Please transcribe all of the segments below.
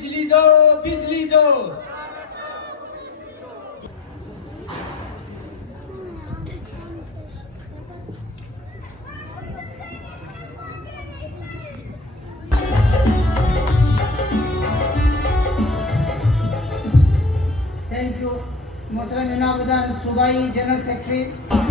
बिजली दो, बिजली दो। थैंक यू मोहतरम जनाब बदान सूबाई जनरल सेक्रेटरी।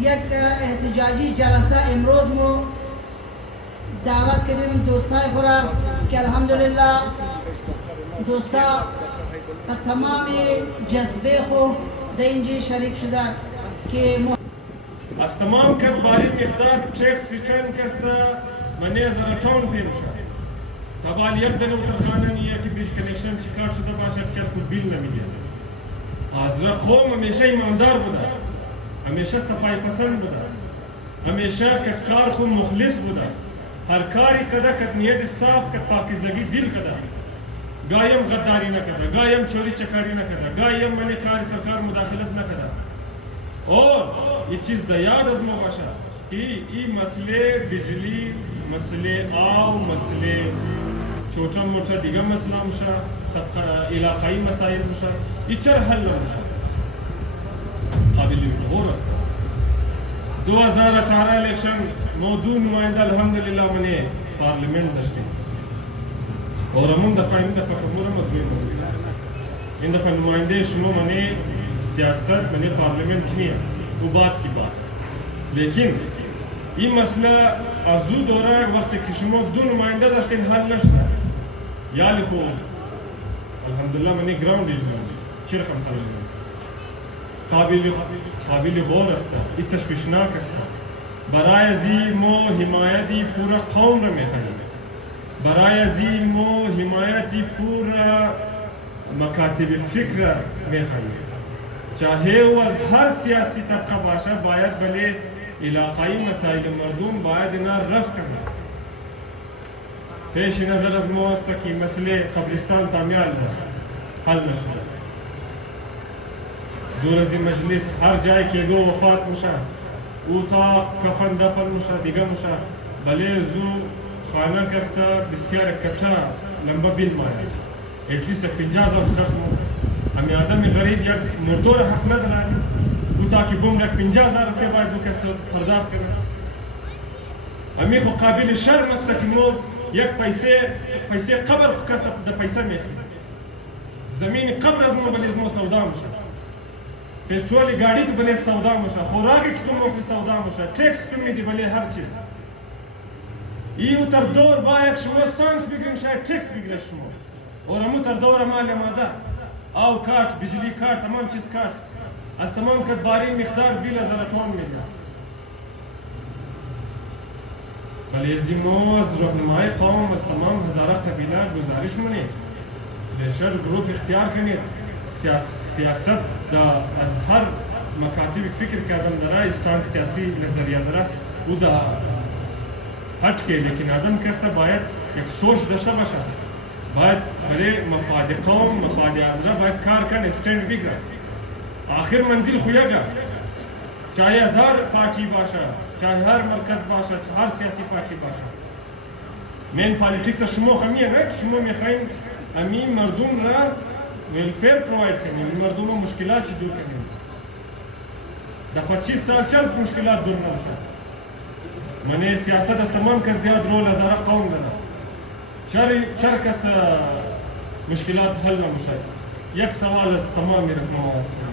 یک احتجاجی جلسه امروز مو دعوت کردیم دوستای خورا که الحمدلله دوستا تمام جذبه خو در اینجا شریک شده که از تمام که باری مقدار چکس ریترن کسته منی از راتون پیمشه تبال یک دنو ترخانه نیه که بیش کنکشن شکار شده باشه اکثر خود بیل نمیگه از را قوم همیشه ایماندار بوده همیشه صفای پسند بوده همیشه که کار خود مخلص بوده هر کاری کده کد نیت صاف کد پاکیزگی دل کده گایم غداری نکده گایم چوری چکاری نکده گایم منی کاری سرکار مداخلت نکده اور ये चीज दयाद अजमा बाशा कि ये मसले बिजली मसले आव मसले छोटा मोटा दिगा मसला मुशा इलाकाई मसाइल मुशा इचर हल मुशा काबिल गौर अस्ता 2018 इलेक्शन मौजूद नुमाइंदा अल्हम्दुलिल्लाह मने पार्लियामेंट दस्ती और हम दफा कबूरा मजबूर इन दफा नुमाइंदे शुमा मने सियासत मने पार्लियामेंट की वो बात की बात लेकिन ये मसला आजू दौरा वक्त कि शुमा दो नुमाइंदा दस्तें हल नशता या लिखो अल्हम्दुलिल्लाह मने ग्राउंड डिजन चिरकम हल काबिल गौर अस्ता इतशविशनाक अस्ता बराय जी मो हिमायती पूरा कौम में है बराय जी मो हिमायती पूरा मकातिब फिक्र में है चाहे वो हर सियासी तबका बाशा बायत भले इलाकाई मसाइल मरदूम बायत इना रफ करना पेश नजर अजमोस्त की मसले कब्रिस्तान तामियाल हल नशा दूरजी मजलिस हर जाए के दो वफात मुशा उता कफन दफन मुशा दिगा मुशा भले जू खाना कस्ता बिस्यार कट्ठा लंबा बिल माया एटलीस्ट 50,000 खर्च हमें आदमी गरीब या मुर्दोर हक न दिलानी वो ताकि बुम रख 50,000 रुपये बाद वो कैसे पर्दाफ करना हमें खो काबिल शर्म मस्तकिमो एक पैसे कब्र कसब द पैसा में जमीन कब्र अजमो बले अजमो सौदा मुशा पेट्रोल गाड़ी तो बले सौदा मुशा खुराक की तुम मुख्तलिफ सौदा मुशा टैक्स तुम में दी बले हर चीज ये उतर दौर बायक शुमा सांस बिगड़न शायद टैक्स बिगड़ शुमा और हम उतर दौर माल मादा आओ काट बिजली काट तमाम चीज काट आज तमाम कद बारी मिकदार बिल ज़राटोन मिला बले जिमोज रहनुमाई कौम आज तमाम हज़ारा कबीला गुजारिश मने लेशर ग्रुप इख्तियार करने सियासत दा आज हर मकातिब फिक्र का आदम दरा इस्तान सियासी नजरिया दरा उदा हट के लेकिन आदम कैसा बायत एक सोच दशा बशा बायत भले मफाद कौम मफाद आजरा बायत कार का स्टैंड बिगड़ा आखिर मंजिल खुलेगा चाहे 1000 पार्टी बाशा चाहे हर मरकज बाशा हर सियासी पार्टी बाशा मेन पॉलिटिक्स शुमो खमिया ना शुमो में खाइन अमी मर्दूम रा वेलफेयर प्रोवाइड करने मर्दूम मुश्किलात दूर करने दा 25 साल चल मुश्किलात दूर ना बशा मने सियासत तमाम का ज्यादा रोल हज़ारा कौम लगा चर कस मुश्किलात हल ना मुशा एक सवाल तमाम रखना वास्ते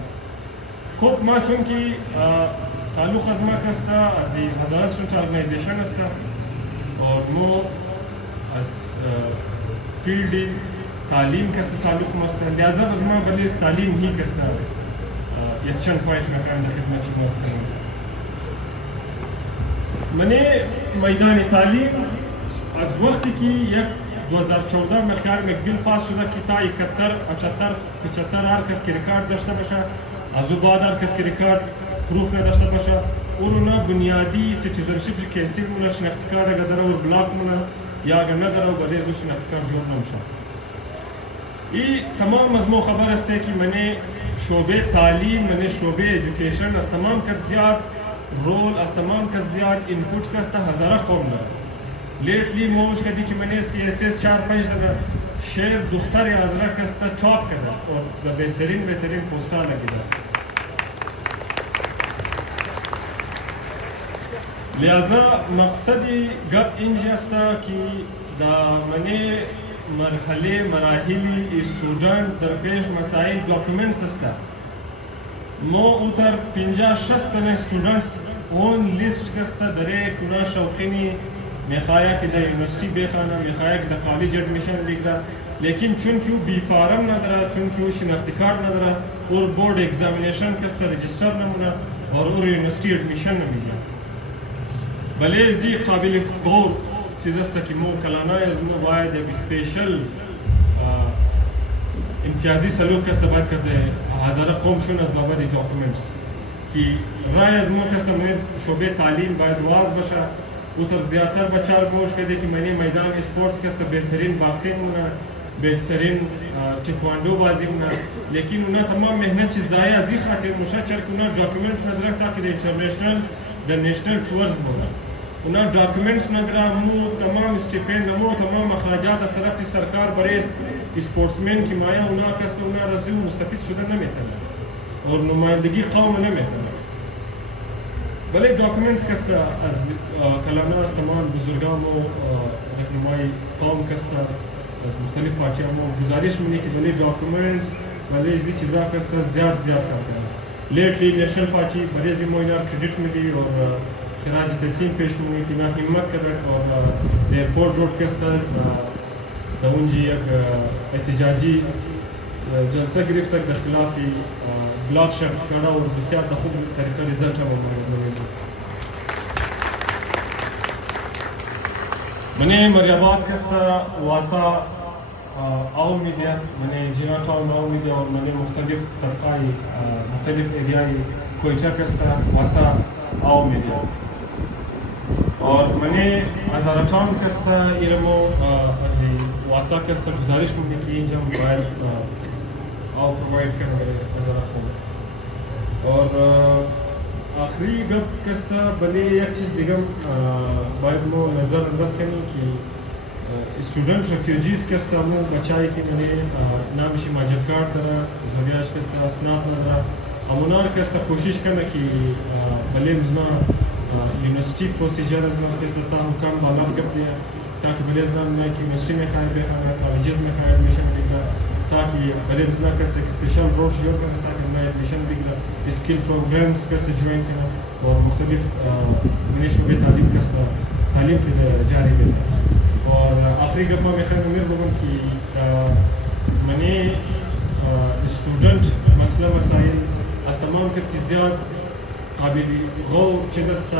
खूब ما چونکی تعلق از ما کستا از هزار سوت ارگانیزیشن است اور مو از فیلدی تعلیم کس تعلق مست لہذا از ما بلیز تعلیم هی کس یک چند پوینت مکان در خدمت شما کنم منی میدان تعلیم از وقتی که یک 2014 مخیار مقبل پاس شده که تا 71 75 هر کس که ریکارد داشته باشه از او بعد هر کس که ریکارد پروف نداشته باشه اونا بنیادی سیتیزنشیپ کنسیل مونه شناختکار اگر داره و بلاک مونه یا اگر نداره و برای زو شناختکار جور نمیشه ای تمام از مو خبر است که منی شعبه تعلیم منی شعبه ایژوکیشن از تمام کت زیاد رول از تمام کت زیاد اینپوٹ کسته هزاره قوم داره لیتلی موش کدی که منی CSS 4-5 داره شعر دختر ازرا کسته چاپ کرده و بهترین پوستا لگیده لہذا مقصدی گپ اینجا است که دا منی مراحلی استودنت در پیش مسائل داکومنتس است مو اوتر 50-60 تن استودنتس اون لیست کسته داره کنا شوقینی میخواهی که در یونیورسیتی بخوانه میخواهی که در کالج ادمیشن بگیره لیکن چون که او بی فارم نداره چون که او شناختی کارت نداره اور بورد اگزامینیشن کسته رجیستر نمونه اور یونیورسیتی ادمیشن نمیگیره بله زی قابل غور چیز است که مو کلانای از مو باید یک سپیشل امتیازی سلوک کسته باید کرده هزاره قوم شون از بابت داکومنتس که رای از مو کسته منید شعبه تعلیم باید واز باشه او تر زیادتر بچار گوش کرده که منی میدان اسپورتس کسته بهترین باکسینگ مونه بهترین تکواندو بازی مونه لیکن اونا تمام مهنت چیز ضایع از این خاطر موشه چرک اونا داکومنتس ندارن تا که در نیشنل تورز بودن اونا داکومنتس ندارن مو تمام استیپند مو تمام اخراجات از طرف سرکار برای اسپورتسمن که مایا اونا کسته اونا رزی مستفید شدن نمیتونه اور نمایندگی قوم نمیتونه ولی داکومنتس کسته از کلامنا از تمام بزرگان و رهنمای قوم کسته از مختلف پارتیان و گزارش منی که ولی داکومنتس ولی زی چیزا کسته زیاد کرده لیٹلی نیشنل پارٹی برای زی موینار کریڈٹ ملی اور خراج تحسین پیش منی که نا همت کرد اور ایرپورٹ روڈ کسته دا اونجی یک احتجاجی جلسه گرفته در خلاف بلاک شرط کرده و بسیار در خوب طریقه ریزلت هم منیزه منی مریابات کسته واسا آو میدیا منی جینا تاون آو میدیا اور منی مختلف طبقای مختلف ایریای کویچه کسته واسا آو میدیا اور منی هزارتان کسته ایرمو از واسا کسته گزارش منی که اینجا باید آو پروواید کنه برای هزارتان اور آخری گپ کسته بلی یک چیز دیگه باید مو نظر انداز کنی که student refugees کسته مو بچایی که منی نامشی ماجر کارت داره زوریاش کسته اسناد نداره همونار کسته کوشش کنه که بلی مزنا یونیورسیتی پروسیجر از ما کسته تا حکم بالا گپ دیه تاکه بلی از نام که یونیورسیتی میخواه بخواه کالجز میخواه ادمیشن بگیره تاکه بلی مزنا کسته سپیشل روش جور کنه تاکه ما ادمیشن بگیره اسکیل پروگرامز کسته جوین کنه و مختلف منی شعبه تعلیم کسته تعلیم که جاری بیده اور آخری گپ ما میخوایم امیر بگم که منی استودنت مسئله مسائل از تمام کتی زیاد قابل غور چیز است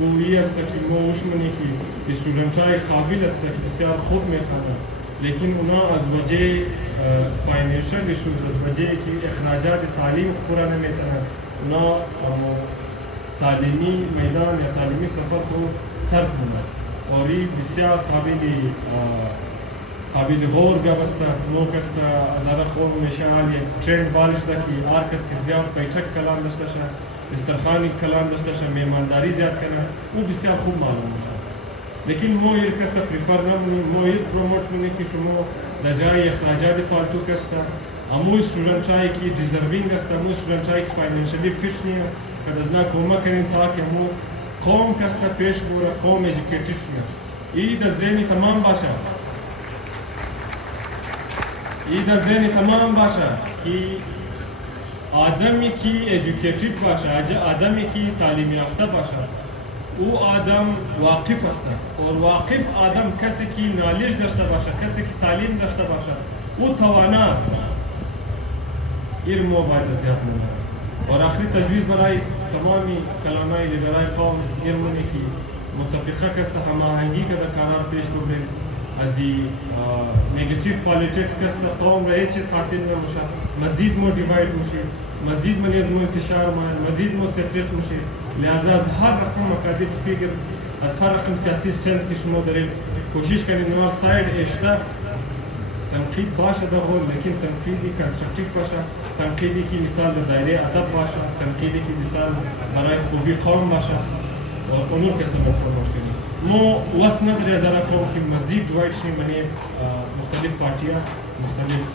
اوی است که ما وش منی که استودنت های قابل است که بسیار خوب میخوانه لیکن اونا از وجه فاینانشل ایشوز از وجه که اخراجات تعلیم پورا نمیتونن اونا تعلیمی میدان یا تعلیمی سفر کو ترک مونه اور این بسیار قابل غور گوسته نو کسته ازاره خون میشه حالی ترند بالش ده که هر کس که زیاد پیچک کلام داشته شه استرخانی کلام داشته شه میمانداری زیاد کنه او بسیار خوب معلوم میشه لیکن مو این کسته پریفر نمونی مو این پروموت منی که شما در جای اخراجات فالتو کسته امو استودنت هایی که دیزروینگ است امو استودنت هایی که فاینانشلی فیت نیه که دزنا کمک کنین تا که مو قوم کسته پیش بوره قوم ایژوکیتیو شونه ای در ذهنی تمام باشه ای در ذهنی تمام باشه که آدمی که ایژوکیتیو باشه آدمی که تعلیم یافته باشه او آدم واقف است اور واقف آدم کسی که نالج داشته باشه کسی که تعلیم داشته باشه او توانا است ایر ما باید اذیت نمونه و آخری تجویز برای تمامی کلامای لیدرهای قوم ایر مونه که متفقه کست هماهنگی که در قرار پیش ببریم از نیگتیو پالیتیکس کست قوم را هیچ چیز حاصل نمیشه مزید ما دیواید میشه مزید ملیزم انتشار مزید ما سپریت میشه لحاظا از هر رقم مقادیر فکر از هر رقم سیاسی سٹینس که شما دارین کوشش کنید نوار ساید اشتا تنقید باشه در غول لیکن تنقیدی کنسترکتیو باشه تنقیدی که مثال در دایره ادب باشه تنقیدی که مثال برای خوبی قوم باشه و اونو که سبب پرموش کنید مو وصل نداری از قوم که مزید جوایت شیم منی مختلف پارتیا مختلف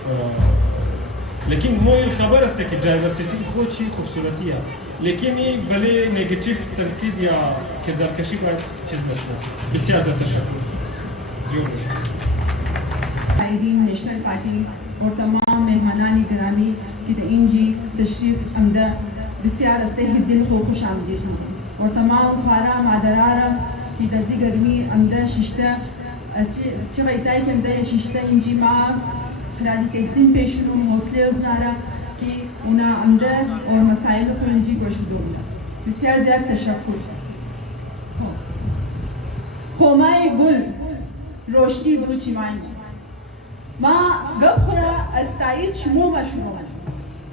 لیکن مو خبر است که دایورسیتی خود چی خوبصورتیه لیکن بله نیگتیو تنقید یا کردارکشی باید چیز باشه بسیار زیاد تشکر قائدین نیشنل پارटी और तमाम मेहमानान ग्रामी की इंजी तशरीफ आमदा बसियार अस्ते ही दिल खो खुश आमदीद हूँ और तमाम खारा मादरारा की दजी गर्मी आमदा शिश्ता चवाइताई के आमदा शिश्ता इंजी माँ राजी तहसीन पेशरूम हौसले उजनारा की उना आमदा और मसाइल को इंजी गोशदोंगा बसियार ज़्यादा तशक्कुर कोमाए गुल रोशनी दो चिमाएंगे ما قب خورا استایید شمو ما شمو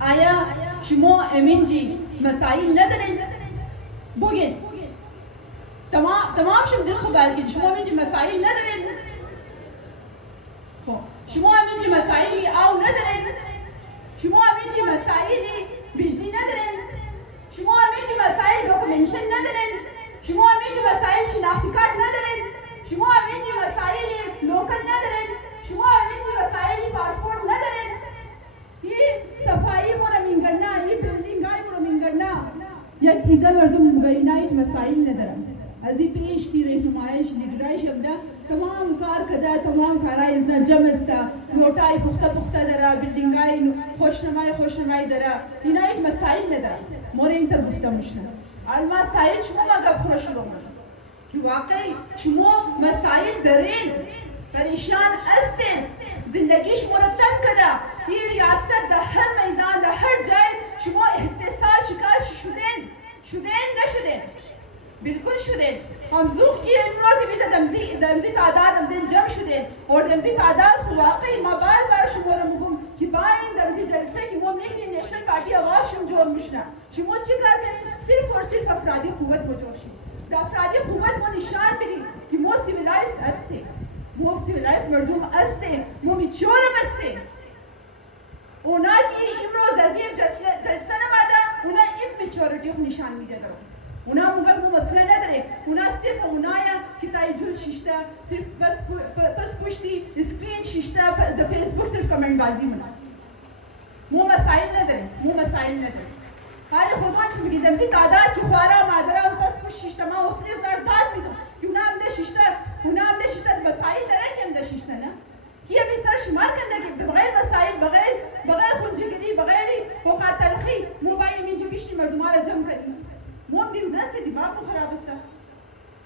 آیا شمو امینجی مسائل ندارین بگین تمام شم دست خوب بلکن شمو امینجی مسائل ندارین شمو امینجی مسائلی آو ندارین شمو امینجی مسائلی بجلی ندارین شمو امینجی مسائل دوکومنشن ندارین شمو امینجی مسائل شناختی کارت ندارین شمو امینجی مسائل لوکل ندارین شما امینجی مسائلی پاسپورت ندارین یہ صفائی مورا منگرنا یہ بلڈنگ آئی مورا منگرنا یا ایدہ مردم مگرینا ایچ مسائل ندارن ازی پیش کی رہنمائش لیڈرائش ابدا تمام کار کدا تمام کارائی ازنا جمستا روٹائی پختہ درا بلڈنگ آئی خوشنمائی درا اینا ایچ مسائل ندارن مورا انتر گفتہ مشنا علما سائل شما ما گب خورا شروع مشنا کہ واقعی شما مسائل دارین پریشان استن زندگیش مرتب کده این ریاست در هر میدان در هر جای شما استحصال شکار شدین نشدین بالکل شدین هم زوق کی امروزی بیده دمزی تعداد دن جمع شدین اور دمزی تعداد واقعی ما بار شما رو میگم که با این دمزی جلسه که ما میگیم نیشنل پارتی آواز شما جور میشنه شما چی کار کنید صرف اور صرف افرادی قوت بجور شید در افرادی قوت ما نشان بدید که ما سیویلایزد هستیم مو سیویلایز مردم هستیم مو میچورم هستیم اونا که امروز از این جلسه نماده اونا این میچورتی خو نشان میده دارم اونا موقع مو مسئله نداره اونا صرف اونایا که تای جل شیشته صرف بس پشتی اسکرین شیشته در فیسبوک صرف کامنت بازی مونه مو مسائل نداره حالی خودمان چون بگیدم زی تعداد که خوارا مادران بس پشت شیشته ما اصلی از داد میدم که اونا هم ده شیشته مسائل داره که هم ده شیشته نه که ابی سر شمار کنده که بغیر مسائل بغیر خونجگیری بغیر بخار تلخی مو باید اینجا بیشتی مردم را جمع کنیم مو هم دیم دست دیباب مو خراب است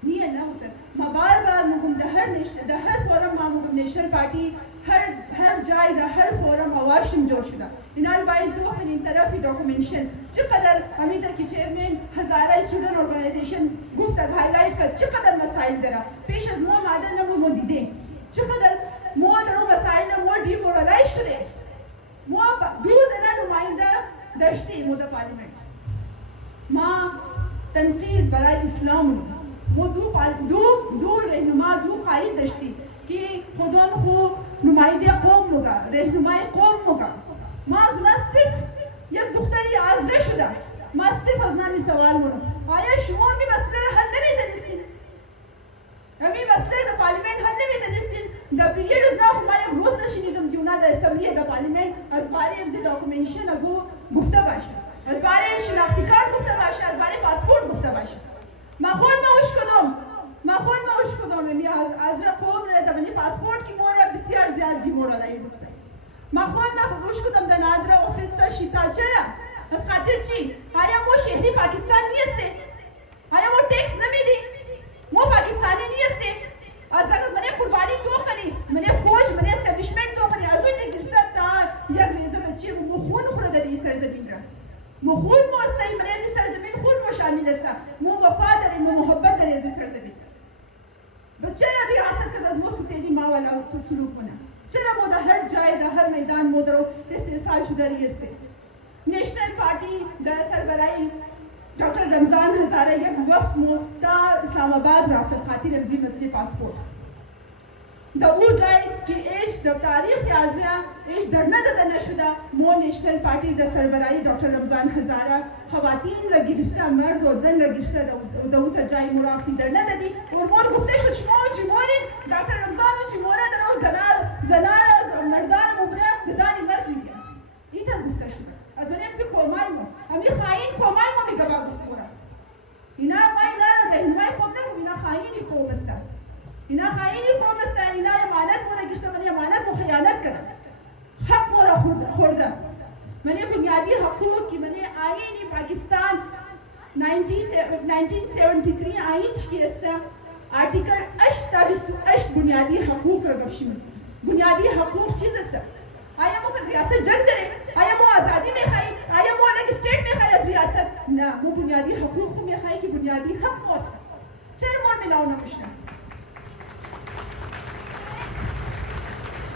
نیه نه ہوتا ما بار مگم ده هر فورم ما مگم نیشنل پارتی هر جای ده هر فورم آواشم جور شده اینال باید دو این طرفی دوکومنشن چقدر همیتا که چیرمن هزاره سودن ارگانیزیشن گفت هایلایت کرد چقدر مسائل داره پیش از ما مادر نمو دیده چقدر ما در اون مسائل نمو دیمورالایز شده ما دو دره نماینده داشتیم مو در پارلیمنت ما تنقید برای اسلام ما دو رهنما دو قائد داشتیم که خودان خو نماینده قوم مگا رهنمای قوم مگا ما از اونا صرف یک دختری آزره شده ما صرف از نامی سوال مونم آیا شما می مسئله را حل نمیدانستین؟ همی مسئله در پارلیمنت حل نمیدانستین؟ در پیریڈ از ناخ ما یک روز نشینیدم که اونا در اسمبلی در پارلیمنت از باره امزی دوکومنشن اگو گفته باشه از باره شناختی کارت گفته باشه از باره پاسپورت گفته باشه ما خود اوش کدام امی از را قوم را در بنی پاسپورت کی مورا بسیار زیاد دیمورالایز است ما اوش کدام در نادر آفیسر شیطا چرا از خاطر چی؟ آیا ما شهری پاکستان نیستیم؟ آیا ما ٹیکس نمیدیم؟ ما پاکستانی نیستیم؟ از اگر منه قربانی تو کنی منه فوج منه استابلیشمنت تو کنی از اون گرفتار بس چرا ریاست که از مو سوتیلی ما ولا سلوک کنه چرا مو در هر جای در هر میدان مو درو استحصال شده ریسته نیشنل پارتی در سربراهی دکتر رمضان هزاره یک وفد مو تا اسلام آباد رفت از خاطر امضای مسئله پاسپورت در او جای که ایش در تاریخ یازده ایش در نداده نشده مو نیشنل پارتی در سربراهی دکتر رمضان هزاره خواتین را گرفته مرد و زن را گرفته در او تا جای مرافتی در ندادی و مور گفته شد شما چیمورین دکتر رمضان چیموره در او زنار مردان مبره ددانی مرد میگه این تا گفته شده از من امسی کومای مو امی خاین کومای مو میگه با گفته برا اینا ما اینا رهنمای قوم نکن اینا خاینی قوم است اینا خاینی قوم است اینا امانت مو را گرفته من امانت مو خیانت کرد حق مو را خورده من بنیادی حقوق کی من آئین پاکستان 1973 آئین کی است آرتیکل 28 بنیادی حقوق را گفشی است بنیادی حقوق چیز است آیا مو ریاست جنگ داره آیا مو آزادی میخوای آیا مو الگ استیت میخوای از ریاست نه مو بنیادی حقوق خو میخوای که بنیادی حق است چرا مو ملاو نمیشه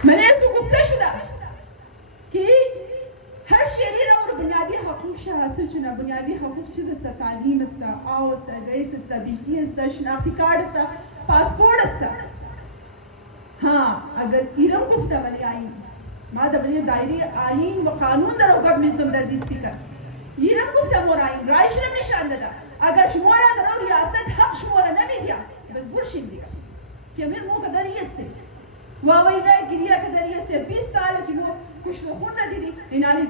من از گفته شده که هر شهری را بنیادی حقوق حاصل شده بنیادی حقوق چیز است تعلیم است آب است گیس است بجلی است شناختی کارت است پاسپورت است ها اگر ایران گفته ولی آئین ما دبلی دایره آئین و قانون در اوقات میزم در اسپیکر ایران گفته مور آئین رایش نمیشان داده اگر شما را در ریاست حق شما را نمیدیا بس برشین دیگه که امیر مو قدری است واویلا گریه قدری است 20 سال که مو کشت خون ندیدی اینال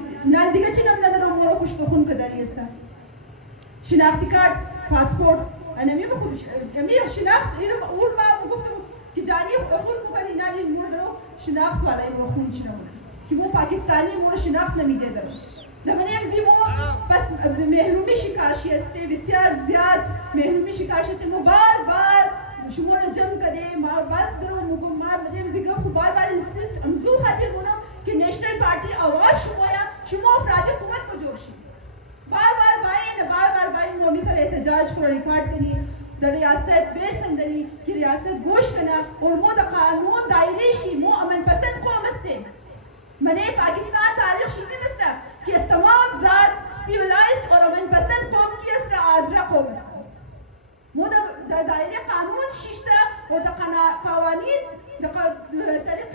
دیگه چی ندارم مورا کشت خون قدری است شناختی کارت پاسپورت انا می بخوش امیر شناخت اینو اول ما گفتم که جانی اول مو کردی اینال مور درو شناخت والا مو خون چی نمونه که مو پاکستانی مور شناخت نمیده درو دمنی امزی مو بس محرومی شکارشی است بسیار زیاد محرومی شکارشی است مو بار شما را جمع کرده ما بس درو مو ما امزی گفت بار انسیست امزو خاطر مونم که نیشنل پارتی آواز شما افرادی قوت بجوشی بار باید نومی تر احتجاج کو ریکارد کنی در ریاست برسندنی که ریاست گوش کنه اور مو در قانون دایره شی مو امن پسند قوم استیم منه پاکستان تاریخ شیمی مسته که از تمام ذات سیولایز اور امن پسند قوم کی است آزرا قوم است مو در دایره قانون شیشته و در قوانین در طریق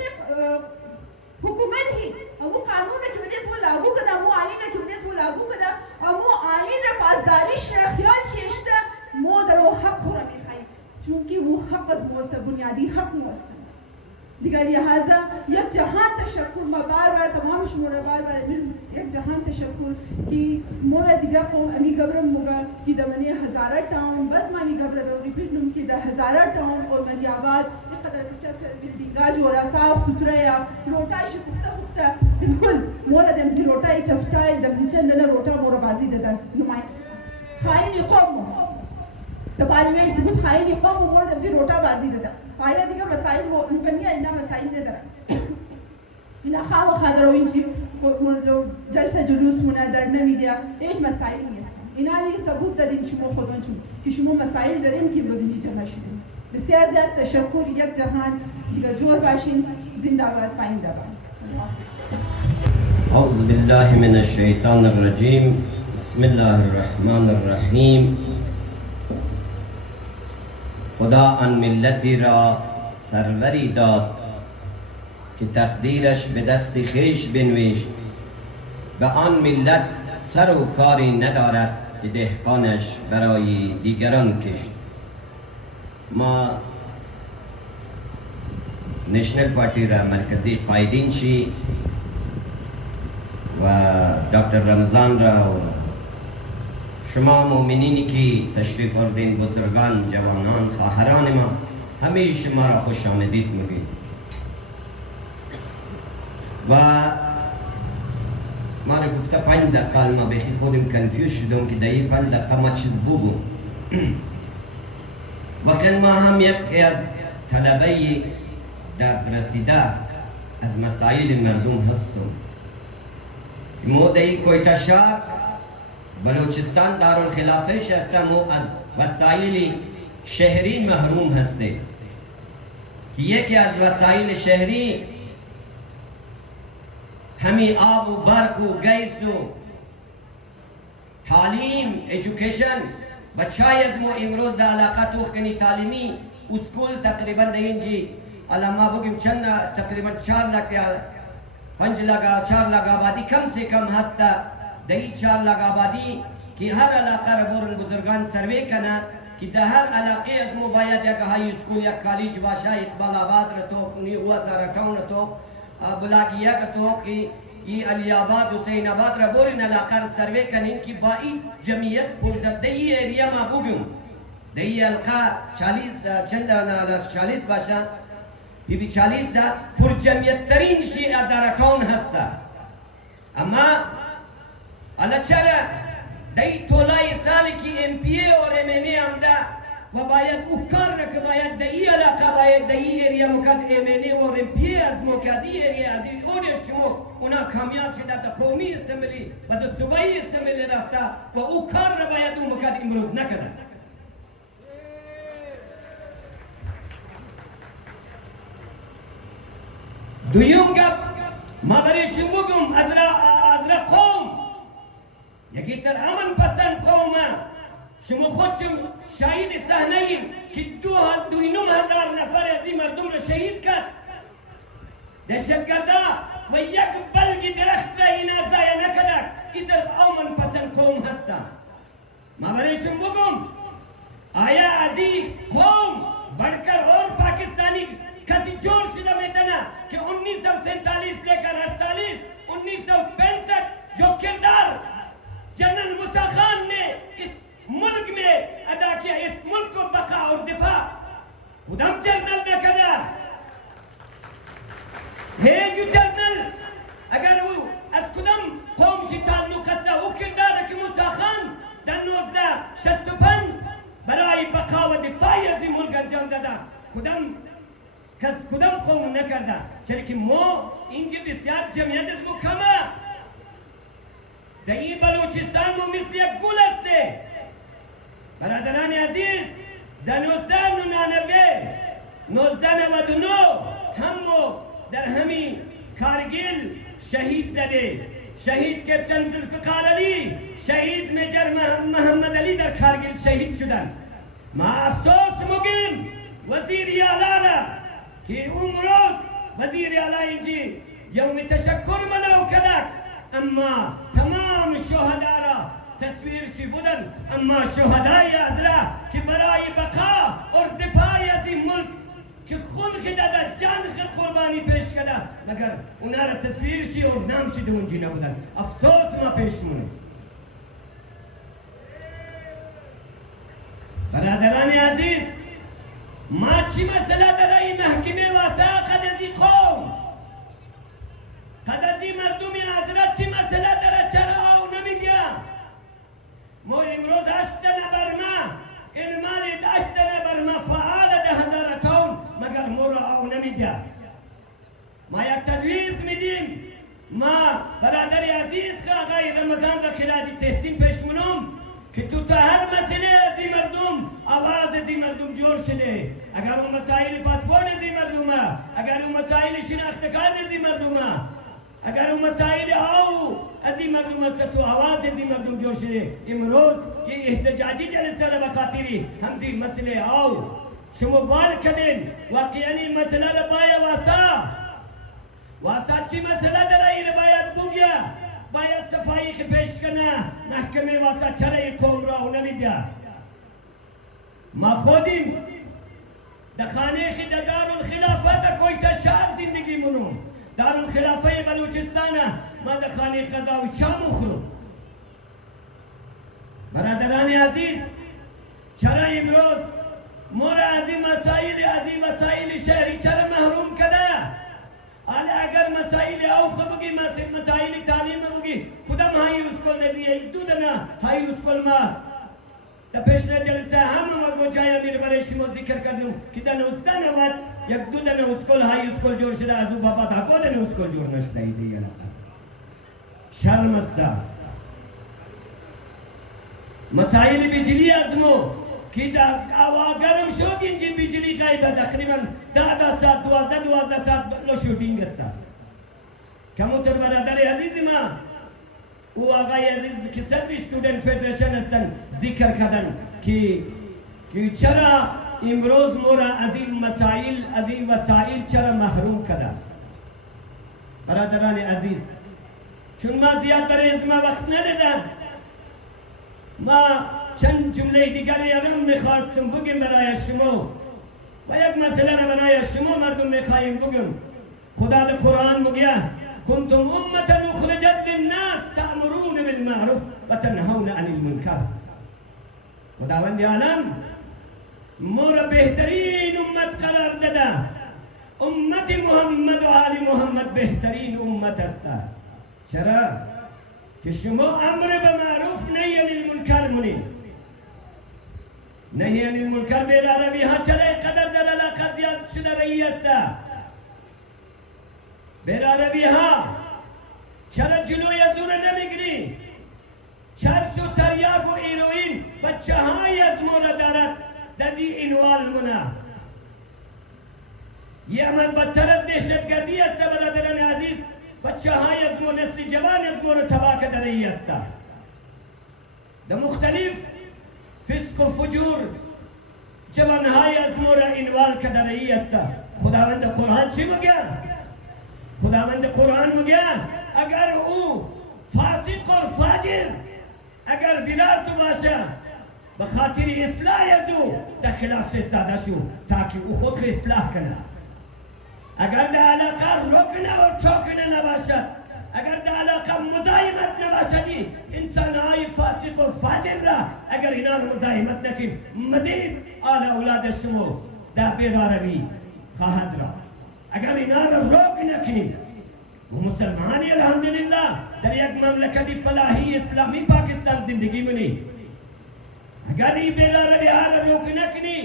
حکومت هی امو قانون را که بنیز مو لاغو کده امو آئین را که بنیز مو لاغو کده امو آئین را پاسداریش را خیال چیشته مو در او حق خورا میخوایی چونکه او حق از موست بنیادی حق موست دیگر لحاظا یک جهان تشکر ما بار تمام شما را بار یک جهان تشکر که مورا دیگر قوم امی گبرم موگا که دمانی هزاره تاون بس ما امی گبر در ریپیٹ نم که در هزاره تاون اور مدیاباد قدر بلدینگا جورا صاف ستره یا روٹای پخته بالکل مورا دمزی روٹای تفتایل دمزی چندنا روٹا مورا بازی دادن نمای خائنی قوم در پارلیمنٹ کی بود خائنی قوم مورا دمزی روٹا بازی دادن آیا دیگه مسائل مکنیه اینا مسائل ندارن اینا خواه در اینچی جلسه جلوس مونه در نمیدیا ایش مسائل نیست اینا لی ثبوت دادین شما خودان چون که شما مسائل دارین که امروز اینجا جمع شدین بسیار زیاد تشکر یک جهان دیگه جور باشین زنده باد پاینده باد اعوذ بالله من الشیطان الرجیم بسم الله الرحمن الرحیم خدا آن ملتی را سروری داد که تقدیرش به دست خویش بنوشت به آن ملت سر و کاری ندارد که دهقانش برای دیگران کشت. ما نیشنل پارتی را مرکزی قایدین شی و دکتر رمضان را و شما مومنینی که تشریف آوردین بزرگان، جوانان، خواهران ما همه شما را خوش آمدید میگیم و ما را گفته 5 دقیقه ما بخی خودم کنفیوز شدم که در این 5 دقیقه ما چیز بگم وقتی ما هم یکی از طلبه درد رسیده از مسائل مردم هستم که ما در این کویتا شهر بلوچستان دارالخلافه هستم و از وسایل شهری محروم هستیم که یکی از وسایل شهری همین آب و برق و گیس و تعلیم ایژوکیشن بچای از ما امروز در علاقه توخ کنی تعلیمی اسکول تقریبا در اینجی الان ما بگیم چند تقریبا 4 لک یا 5 لک 4 لک آبادی کم سے کم هستا در این 4 لک آبادی که هر علاقه را بورن بزرگان سروی کنه که در هر علاقه از ما باید یک های اسکول یک کالیج باشه اقبال آباد را توخ نیوه زارتون را توخ بلاکی یک توخ ای علی آباد حسین آباد را بورن علاقه را سروی کنیم که با این جمعیت پردد در این ایریا ما بگیم در این حلقه 40 باشه بی 40 پر جمعیت ترین شیء زارتون هسته اما حالا چرا در این طولای سالی که ام پی ای اور ام این ای هم ده و باید او کار را که باید در این علاقه باید در این ایریا مکد ام این ای اور ام پی ای از موکد از این ایریا از این اونش شما اونا کامیاب شده در قومی اسمبلی و در صوبایی اسمبلی رفته و او کار را باید او مکد امروز نکده دویم گپ ما برای شما بگم از را قوم یکی تر امن پسند قومه شما خودشون شهید صحنه ایم که 2,500 نفر از این مردم را شهید کرد دهشتگردا و یک بلگ درخت را اینا ضایع نکرد این طرف امن پسند قوم هسته ما برای شما بگم آیا از این قوم بڑکر اور پاکستانی کسی جور شده میتونه که 1947 لیکر 48 1965 جو کردار جنرل موسی خان نے اس ملک میں ادا کیا اس ملک کو بقا اور دفاع خودم جنرل نے کہا ہے جو جنرل اگر وہ از خودم قوم سے تعلق ہے وہ کردار کہ موسی خان در 1965 برای بقا و دفاع از این ملک انجام داده کدام قوم نکرده چرا که ما اینجا بسیار جمعیت از ما کمه در این بلوچستان ما مثل یک گل هسته برادران عزیز در 1999 هم در همین کارگیل شهید داده شهید کپتن ذوالفقار علی شهید میجر محمد علی در کارگیل شهید شدن ما افسوس میگیم وزیر اعلی را که امروز وزیر اعلی اینجی یوم تشکر منو کدک اما تمام شهدا را تصویرشی بودن اما شهدای ازرا که برای بقا اور دفاع از این ملک که خود داده جان خود قربانی پیش کرده مگر اونا را تصویرشی اور نامشی دو اونجی نبودن افسوس ما پیش مونه برادران عزیز ما چی مسئله در این محکمه واسه قد از این قوم قد از این مردم حضرت چی مسئله در چرا او نمیگه ما امروز 8 نفر ما این مالی 8 نفر ما فعال ده هزارتون مگر ما را او نمیگه ما یک تجویز میدیم ما برادر عزیز که آقای رمضان را خراج تحسین پیش منم که تو هر مسئله از این مردم آواز از این مردم جور شده اگر اون مسائل پاسپورت از این مردم اگر اون مسائل شناخت کارت از این مردم اگر اون مسائل او از این مردم است تو آواز از این مردم جور شده امروز یہ احتجاجی جلسه را بخاطری همزی مسئله او شما بال کردین واقعا این مسئله را باید واسا چی مسئله در این را باید بگیا باید صفایی که پیش کنه محکمه واسه چرا قوم را نمیده ما خودیم در خانه خود دارالخلافه کوی تشهر زندگی منم دارالخلافه بلوچستان ما در خانه خدا و چا مخلو برادران عزیز چرا امروز ما را از این مسائل شهری چرا محروم کرده حالا اگر مسائل او خبگی مسائل تعلیم بگی کدام های اسکول ندیه 2 دنا های اسکول ما در پیش جلسه همه ما گوچای امیر برای شما ذکر کردم که در 19 نوت 1-2 دنا اسکول های اسکول جور شده از او بابا تا دنا اسکول جور نشده ایده شرم است مسائل بجلی از مو कि हवा गर्म शो जिनकी बिजली का इधर तकरीबन 10 सात 12 सात लो शूटिंग करता कमुतर बरादर अजीज मां वो आगाई अजीज की सभी स्टूडेंट फेडरेशन अस्तन जिक्र कदन कि चरा इमरोज मोरा अजीम मसाइल अजीम वसाइल चरा महरूम कदा बरादरान अजीज चुनमा ज़्यादा रेज़मा वक्त न देता माँ चंद जुमले दिगारी आराम में खातम बुगिन बनाया शुमो वयक मसला न बनाया शुमो मर्दों में खाइम बुगिन खुदा ने कुरान मुगिया कुंतुम उम्मतन उखरजत लिन्नास तामुरून बिलमारूफ व तनहौन अनिल मुनकर खुदावंद आलम मोर बेहतरीन उम्मत करार ददा उम्मत मोहम्मद व आली मोहम्मद बेहतरीन उम्मत अस्ता चरा कि शुमो अम्र बमारूफ नहीं अनिल मुनकर मुनी नहीं अनिल मुनकर बेला रवि हाँ चले कदर दलाला खजियात शुदा रही अस्ता बेला रवि हाँ चरा जुलो यज़ूर नमिगरी 400 तरियागो हीरोइन बच्चा हाँ यज़मोला दारत दजी इनवाल मुना ये अमल बदतरफ दहशतगर्दी अस्ता बरादरान अजीज बच्चा हाँ यज़मो नस्ली जवान यज़मो तबाह कर रही अस्ता द मुख्तलिफ फिस्क व फुजूर जवान हाँ यज़मो इनवाल कर रही अस्ता खुदावंद कुरान छिप गया खुदावंद कुरान में गया अगर वो फासिक और फाजिर अगर बिलार तो बाशा बखातिर इस्लाह यजू द खिलाफ से ज़्यादा शो ताकि वो खुद के इस्लाह करना अगर द अलाका रोकना और ठोकना न बाशा अगर द अलाका मुजाहिमत न बाशा इंसान आई फासिक और फाजिर रहा अगर इनार मुजाहिमत न की मजीद आला औलाद शमो द बेरा रवी खाहद रहा अगर इनार रोक न की वो मुसलमान ही अल्हम्दुलिल्लाह दरियाक ममलकती फलाही इस्लामी पाकिस्तान जिंदगी में नहीं अगर ये बेला रविहार रोक न की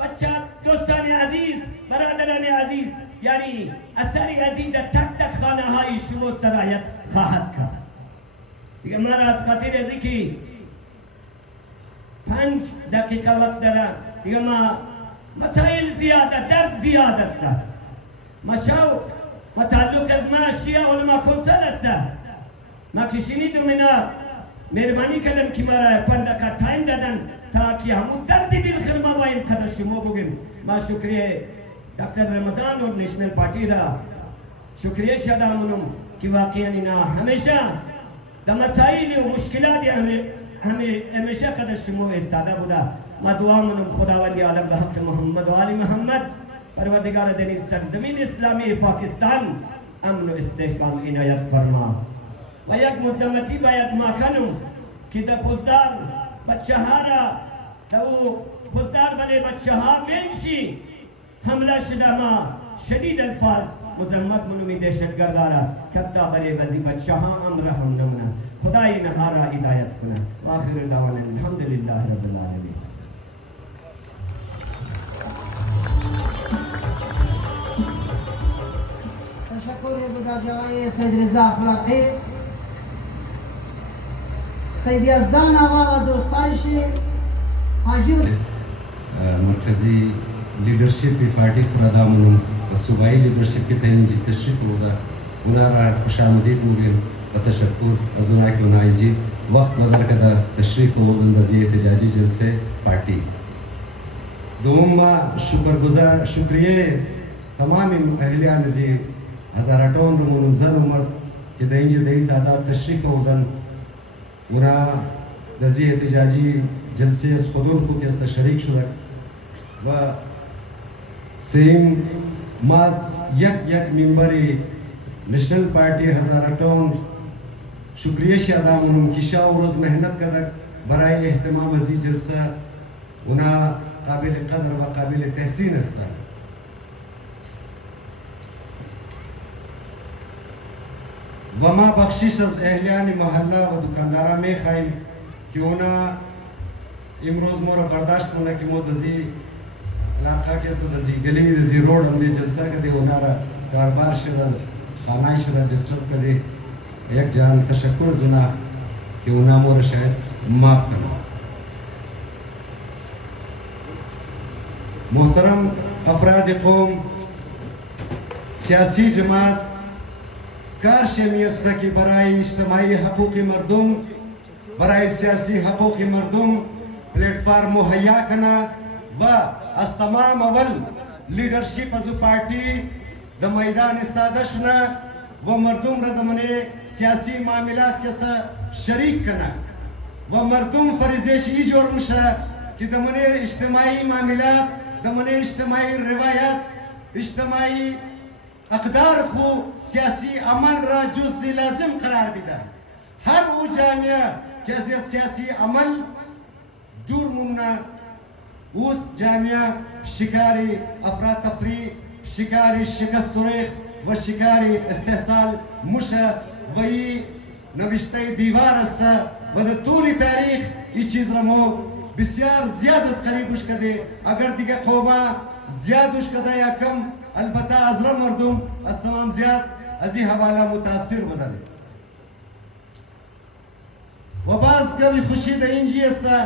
बच्चा दोस्तान अजीज बरादरान अजीज यानी असरी अजीज तक तक खाना हाई शुमो सरायत खाहत का ये हमारा खातिर है कि 5 दकीका वक्त दरा ये मसाइल ज़्यादा दर्द ज़्यादा था मशाओ मतल्लुक अज़मा शिया उलमा कुंसल अस्ता मा किसी तो मिना मेहरबानी कदम की मारा है 15 का टाइम ददन ताकि हम दर्द दिल खिरमा वाइम खदश मोबुगिन मा शुक्रिया डॉक्टर रमजान और नेशनल पार्टी रा शुक्रिया शदामुनुम कि वाकई ना हमेशा द मसाइल और मुश्किलात हमें हमेशा कदश मो सादा बुदा मा दुआ मुनुम खुदावंद आलम बहक मोहम्मद व आली मोहम्मद परवरदिगार देनी सरजमीन इस्लामी पाकिस्तान अमन इस्तेहकाम इनायत फरमा वयक मुज़म्मती बायत माखनुम कि द खुजदार बच्चाहारा दो खुजदार बने बच्चाहा मेंशी हमला शुदा शदीद अल्फाज मुज़म्मत मुनुमी दहशतगर्दारा कब्ता बरे बजी बच्चाहा अमर हम नमना खुदाई नहारा इदायत कुना वाखिर दावाना अल्हम्दुलिल्लाह रब्बिल आलमीन तशक्कुर बुदा जवाई सैयद रज़ा अखलाक़ी सैयद यज़दान आगा व दोस्तान से हाजी मरकजी लीडरशिप पार्टी खुरादामनु सूबाई लीडरशिप के तहत जी तशरीफ होगा उनारा खुशामदीद मुगिन व तशक्कुर अज़ुना के उनाई जी वक्त बदल कदा तशरीफ होगा जी एहतजाजी जलसे पार्टी दोमा शुक्रगुजार शुक्रिया तमाम अहलियान जी हज़ाराटों रुमुन जन उमर के दईंजे दई तादाद तशरीफ होगन उना दजी एहतजाजी जलसे खुदुल खुद के शरीक शुदक व सेम मास यक मेंबरी नेशनल पार्टी हज़ाराटों शुक्रिया शादाम उन किशा रोज़ मेहनत कदक बराए एहतमाम अजी जलसा उना काबिल कदर व काबिल तहसीन अस्ता वमा बख्शिश अज अहलियान महल्ला व दुकानदारा में खाइम क्यों ना इमरोज मोरा बर्दाश्त होना कि मो दजी इलाका के दजी गली दजी रोड हमने जलसा कर दे उनारा कारोबार शरल खाना शरल डिस्टर्ब कर दे एक जान तशक्कुर जुना कि उना मोरा शायद माफ करना मोहतरम अफराद कौम, सियासी जमात कार शमीस्त की बराई इज्तमाही हकूक़ मरदुम, बराई सियासी हकूक़ मरदुम प्लेटफार्म मुहैया करना व अस्तमाम अवल लीडरशिप अजू पार्टी द मैदान इस्तादशना व मरदुम रदमने सियासी मामलात के साथ शरीक करना व मरदुम फरिजेशी जोरमुशा कि दमने इज्तमाही मामलात दमने इज्तमाही रिवायात इज्तमाही अकदार को सियासी अमल रा जुज़ लाजिम करार बिदा हर वो जामिया कैसे सियासी अमल दूर मुमना उस जामिया शिकारी अफरा तफरी शिकारी शिकस्त व शिकारी इस्तेसाल मुशा वही नविश्ते दीवार अस्ता वद तूली तारीख इस चीज़ रमो बिस्यार ज़्यादा करीब उस कदे अगर दिगा खोमा ज़्यादा उस कदा या कम अलबत्ता अज़रा मर्दुम अस्तमाम ज़्याद अजी हवाला मुतासिर बदले वबाज़ कभी खुशी देंगी अस्ता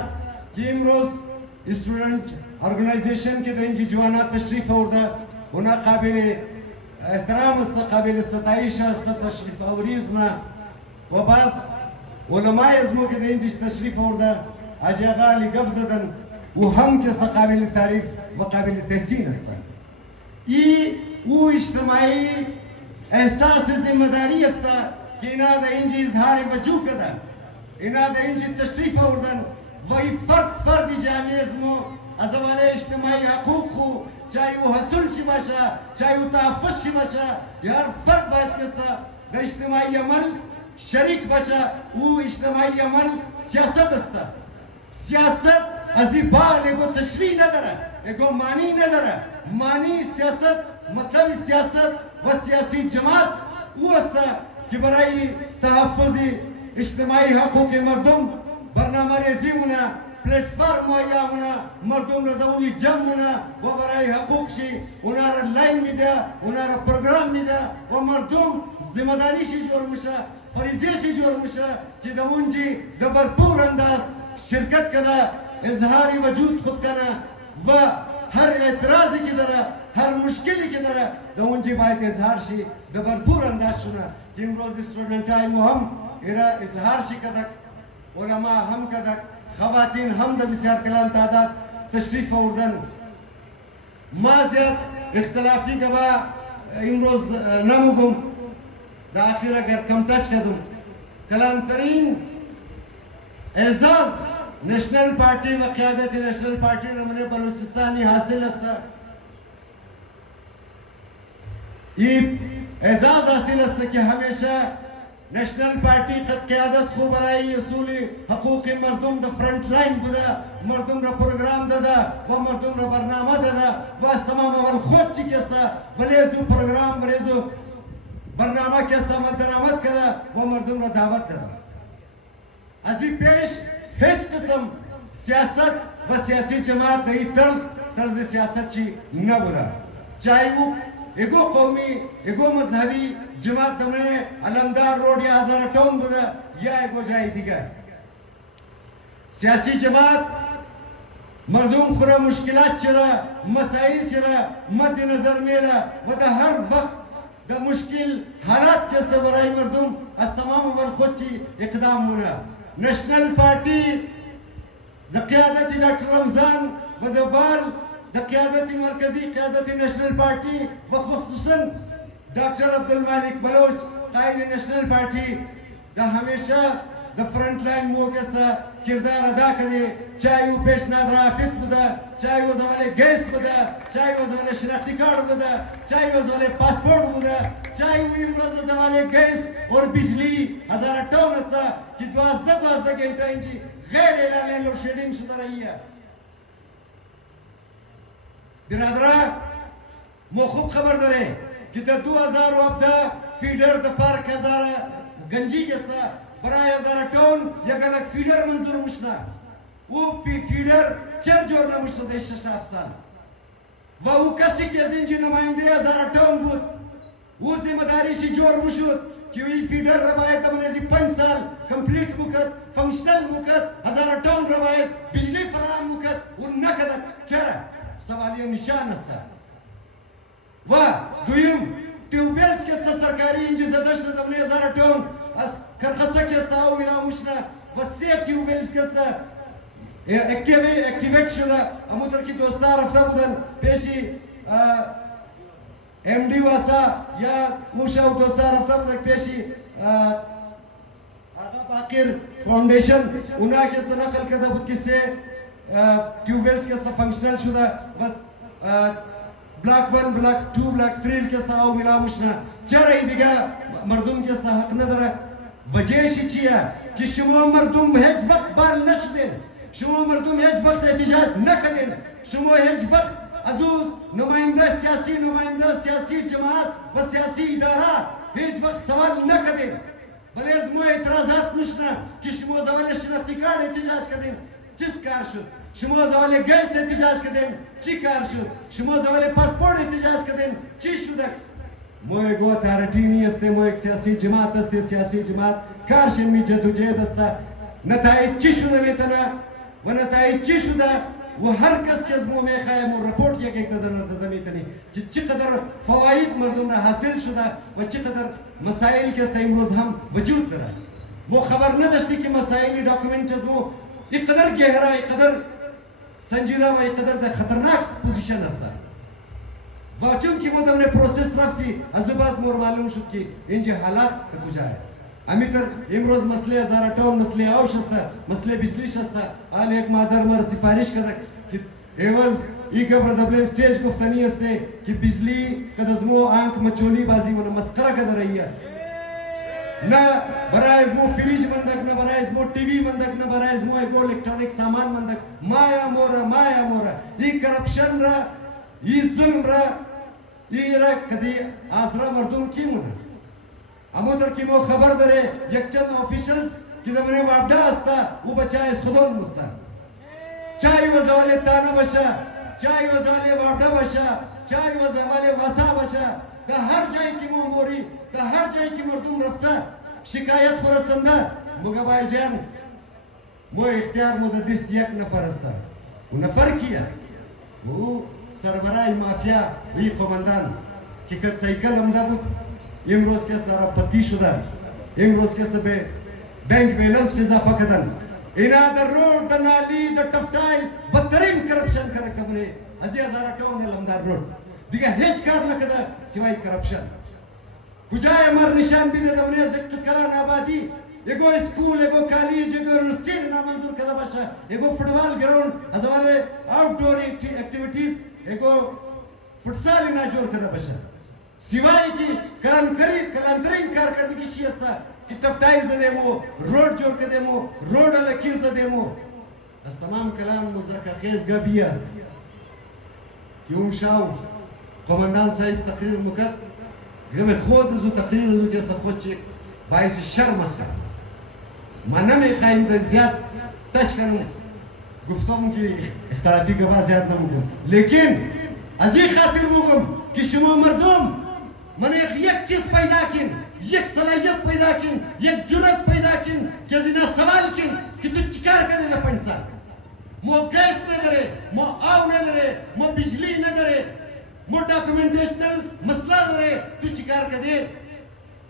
कि इमरोज़ स्टूडेंट ऑर्गेनाइजेशन के देंगी जवाना तशरीफ औरदा उन्हें काबिले एहतराम अस्ता काबिले सताइश अस्ता तशरीफ औरीज़ना वबाज़ उलमाए अज़मों के देंगी तशरीफ औरदा अजागाली गब्ज़दन वो हम के काबिल तारीफ व काबिल तहसीन अस्ता वो इज्तमाही एहसास जिम्मेदारी अस्ता कि इनादा इंजी इजहार वजू कदा इनादा इंजी तशरीफ औरदन वही फर्द जामियज़मो अज़वाले इज्तमाही हकूक़ हो चाहे वो हसूल शिमाशा चाहे वो तहफ़्फ़ुज़ शिमाशा यार फर्द बात कस्ता द इज्तमाही अमल शरीक बशा वो इज्तमाही अमल सियासत अस्ता सियासत अज़ीबाल एगो तशरीह न दरा एगो मानी न दरा मानी सियासत मतलब सियासत व सियासी जमात वो अस्ता कि बराई तहफ़्फ़ुज़ी इज्तमाही हकूक़ मर्दुम बरनामा रेज़ीमुना प्लेटफार्म मुहैया मुना मर्दुम रदौली जम मुना व बराई हकूक़ शी उनारा लाइन मिदा उनारा प्रोग्राम मिदा व मर्दुम जिम्मेदारी शी जोर मुशा फरीज़े शी जोर मुशा कि दउंजी द भरपूर अंदाज शिरकत कदा इजहारी वजूद खुद करना व हर एतराज़ की तरह हर मुश्किल की तरह दउंजी बात इजहार शी द भरपूर अंदाज सुना कि इमरोज़ स्टूडेंट टाइम हम इरा इजहार शी कदक उलमा हम कदक ख़वातीन हम द बिस्यार कलाम तादाद तशरीफ औरदन माज़ियत इख्तलाफी गवा इमरोज़ नमुगुम द आखिर अगर कम टच कदुम कलाम तरीन एजाज़ नेशनल पार्टी व क़यादत नेशनल पार्टी रमने बलूचिस्तानी हासिल अस्ता ये एजाज़ हासिल अस्ता कि हमेशा नेशनल पार्टी कद क़यादत को बराई उसूली हकूक़ मर्दुम द फ्रंट लाइन बदा मर्दुम रा प्रोग्राम ददा व मर्दुम रा बरनामा ददा व तमाम अवल खुद चिकिस्ता बलेज़ु प्रोग्राम बलेज़ु बरनामा के समदरामत कदा व मर्दुम रा दावत कदा असी पेश हेच किस्म सियासत व सियासी जमात दही तर्ज सियासत ची न बुदा चाहे वो एगो कौमी एगो मजहबी जमात दमने अलमदार रोड या हज़ारा टाउन बुदा या एगो जाए दिगा सियासी जमात मर्दुम खुरा मुश्किलात चरा मसाइल चरा मद्द नजर मेरा वदा हर वक्त द मुश्किल हालात के सबराई मर्दुम अस्तमाम वर खुची इक़दाम मुना नेशनल पार्टी द क़यादत डॉक्टर रमज़ान वदबाल द क़यादत मरकज़ी क़यादत नेशनल पार्टी व खुसूसन डॉक्टर अब्दुल मालिक बलोच कायद नेशनल पार्टी द हमेशा द फ्रंट लाइन मो के साथ किरदार अदा करे चाहे वो पेशनाद राफिस बदा चाहे वो जमाने गैस बदा चाहे वो जमाने शनाख्ती कार्ड बदा चाहे वो जमाने पासपोर्ट बदा चाहे वो इमरोज़ जमाने गैस और बिजली हज़ारा टाउन अस्ता कि 12 घंटा इंची गैर एलान लोड शेडिंग शुदा रही है बिरादरा मो खूब खबर दरे कि 2000 अब्दा फीडर द पार्क हज़ारा गंजी के साथ बराए हज़ारा टाउन या गलत फीडर मंजूर मुशना वो फीडर चर जोर न मुशना देश शाफ साल वो कसी के जिंजी नुमाइंदे हज़ारा टाउन बुत वो जिम्मेदारी सी जोर मुशुद कि ये फीडर रवायत हमने जी 5 साल कंप्लीट मुकत फंक्शनल मुकत हज़ारा टाउन रवायत बिजली फराम मुकत उन न कदक चरा सवालिया निशान असता व दुयम ट्यूबवेल्स के सरकारी इंजि सदस्य दमने 1000 टन अस खरखसा के साव मिला मुशना व से ट्यूबवेल्स के एक्टिवेट शुदा अमुतर की दोस्तार रफ्ता बुदन पेशी एमडी वासा या मुशा दोस्तार रफ्ता बुदन पेशी आगा बाकिर फाउंडेशन उना के नकल कदा बुद किसे ट्यूबवेल्स के फंक्शनल शुदा बस ब्लॉक 1 ब्लॉक 2 ब्लॉक 3 के साव मिला मुशना चरा इदिगा मर्दुम के हक नदर वजह शिचिया कि शुमा मर्दुम हेज वक्त बाल नशदे शुमा मर्दुम हेज वक्त एहतजाज न करें शुमा हेज वक्त अजूज नुमाइंदा सियासी जमात व सियासी इदारा हेज वक्त सवाल न करें भले मो एतराजात मुशना कि शुमा जवाले शनाख्ती कार्ड एहतजाज करें जिस कार शुद शुमा जवाले गैस एहतजाज करें ची कार शुद शुमा जवाले पासपोर्ट एहतजाज करें ची शुदक मो एगो अथॉरिटी नहीं असते मो एक सियासी जमात असते सियासी जमात कारशन मी जदोजहद असता नताइज ची शुदा वेतना व नताइज ची शुदा वो हर कस के मो में खाए मो रिपोर्ट ये के कदर दमीतनी कि ची कदर फवाइद मर्दों ने हासिल शुदा व ची कदर मसाइल के सही रोज हम वजूद करा वो खबर न दस्ती कि मसाइल डॉक्यूमेंट्स वो इकदर गहरा इकदर संजीदा व इकदर खतरनाक पोजीशन असता वाचुन की वो हमने प्रोसेस रखती अजुबात मोर मालूम शुद की इंजे हालात बुझाए आम्ही तर इमरोज मसले 1000 टन मसले औष असता मसले बिजली असता आल एक मादर मर सिफारिश कदा कि एवज ई गबर दबले स्टेज गुफ्तनी असते कि बिजली कदजमो आंक मचोली बाजी वन मस्करा कदा रही है ना बराइज मो फ्रिज बंदक ना बराइज मो टीवी बंदक ना बराइज मो एगो इलेक्ट्रॉनिक सामान बंदक माया मोरा ई करप्शन रा ई जुल्म रा ये कदी आसरा मर्दूम की मुन अमोदर की मो खबर दरे यकचंद ऑफिशियल्स की दमने वाबडा असता वो बचाए खुदोन मुस्ता चाय वो जवाले ताना बशा चाय वो जवाले वाबडा बशा चाय वो जवाले वसा बशा का हर जाय की मो मोरी का हर जाय की मर्दूम रफ्ता शिकायत खुरसंदा मुगा भाईजान मो इख्तियार मुददिस एक नफर असता वो नफर किया वो सरबराही माफिया वही कमांडन कि कद साइकिल हमदाबुद इमरोज के सारा पति शुदा इमरोज के सबे बैंक बैलेंस के इजाफा कदन इना द रोड द नाली द टफ्टाइल बदतरीन करप्शन कर कमरे अजी 1000 टन लमदार रोड दिगा हेज कार न कदा सिवाय करप्शन कुजाय मर निशान भी दे दमने किस कला नाबादी एगो स्कूल एगो कॉलेज एगो यूनिवर्सिटी ना मंजूर कदा बशा एगो फुटबॉल ग्राउंड अजवाले आउटडोर एक्टिविटीज एगो फुटसाल ना जोर कदा बशा सिवाय की कलांतरीन कार करने की शियस्ता कि टफ्टाइल से देमो रोड जोर के देमो रोड अल किल से देमो बस तमाम कलाम मुज़क्का खेज गबिया कि शाव कमांडान साहिब तकरीर मुकत गमे खुद जो तकरीर जो जैसा खुद चेक बाइस शर्म असता माना में कायम तो ज़्याद टच करूँ गुफ्तगू की इख्तिलाफी के बाद ज़्यादा मुकम लेकिन अजीब खातिर मुकम कि शुमा मर्दूम मैंने एक चीज पैदा किन एक सलाहियत पैदा किन एक जुर्रत पैदा किन कि जिना सवाल किन कि तू चिकार करे ना पैसा मो गैस न दरे मो आव न दरे मो बिजली न दरे मो डॉक्यूमेंटेशनल मसला दरे तू चिकार करे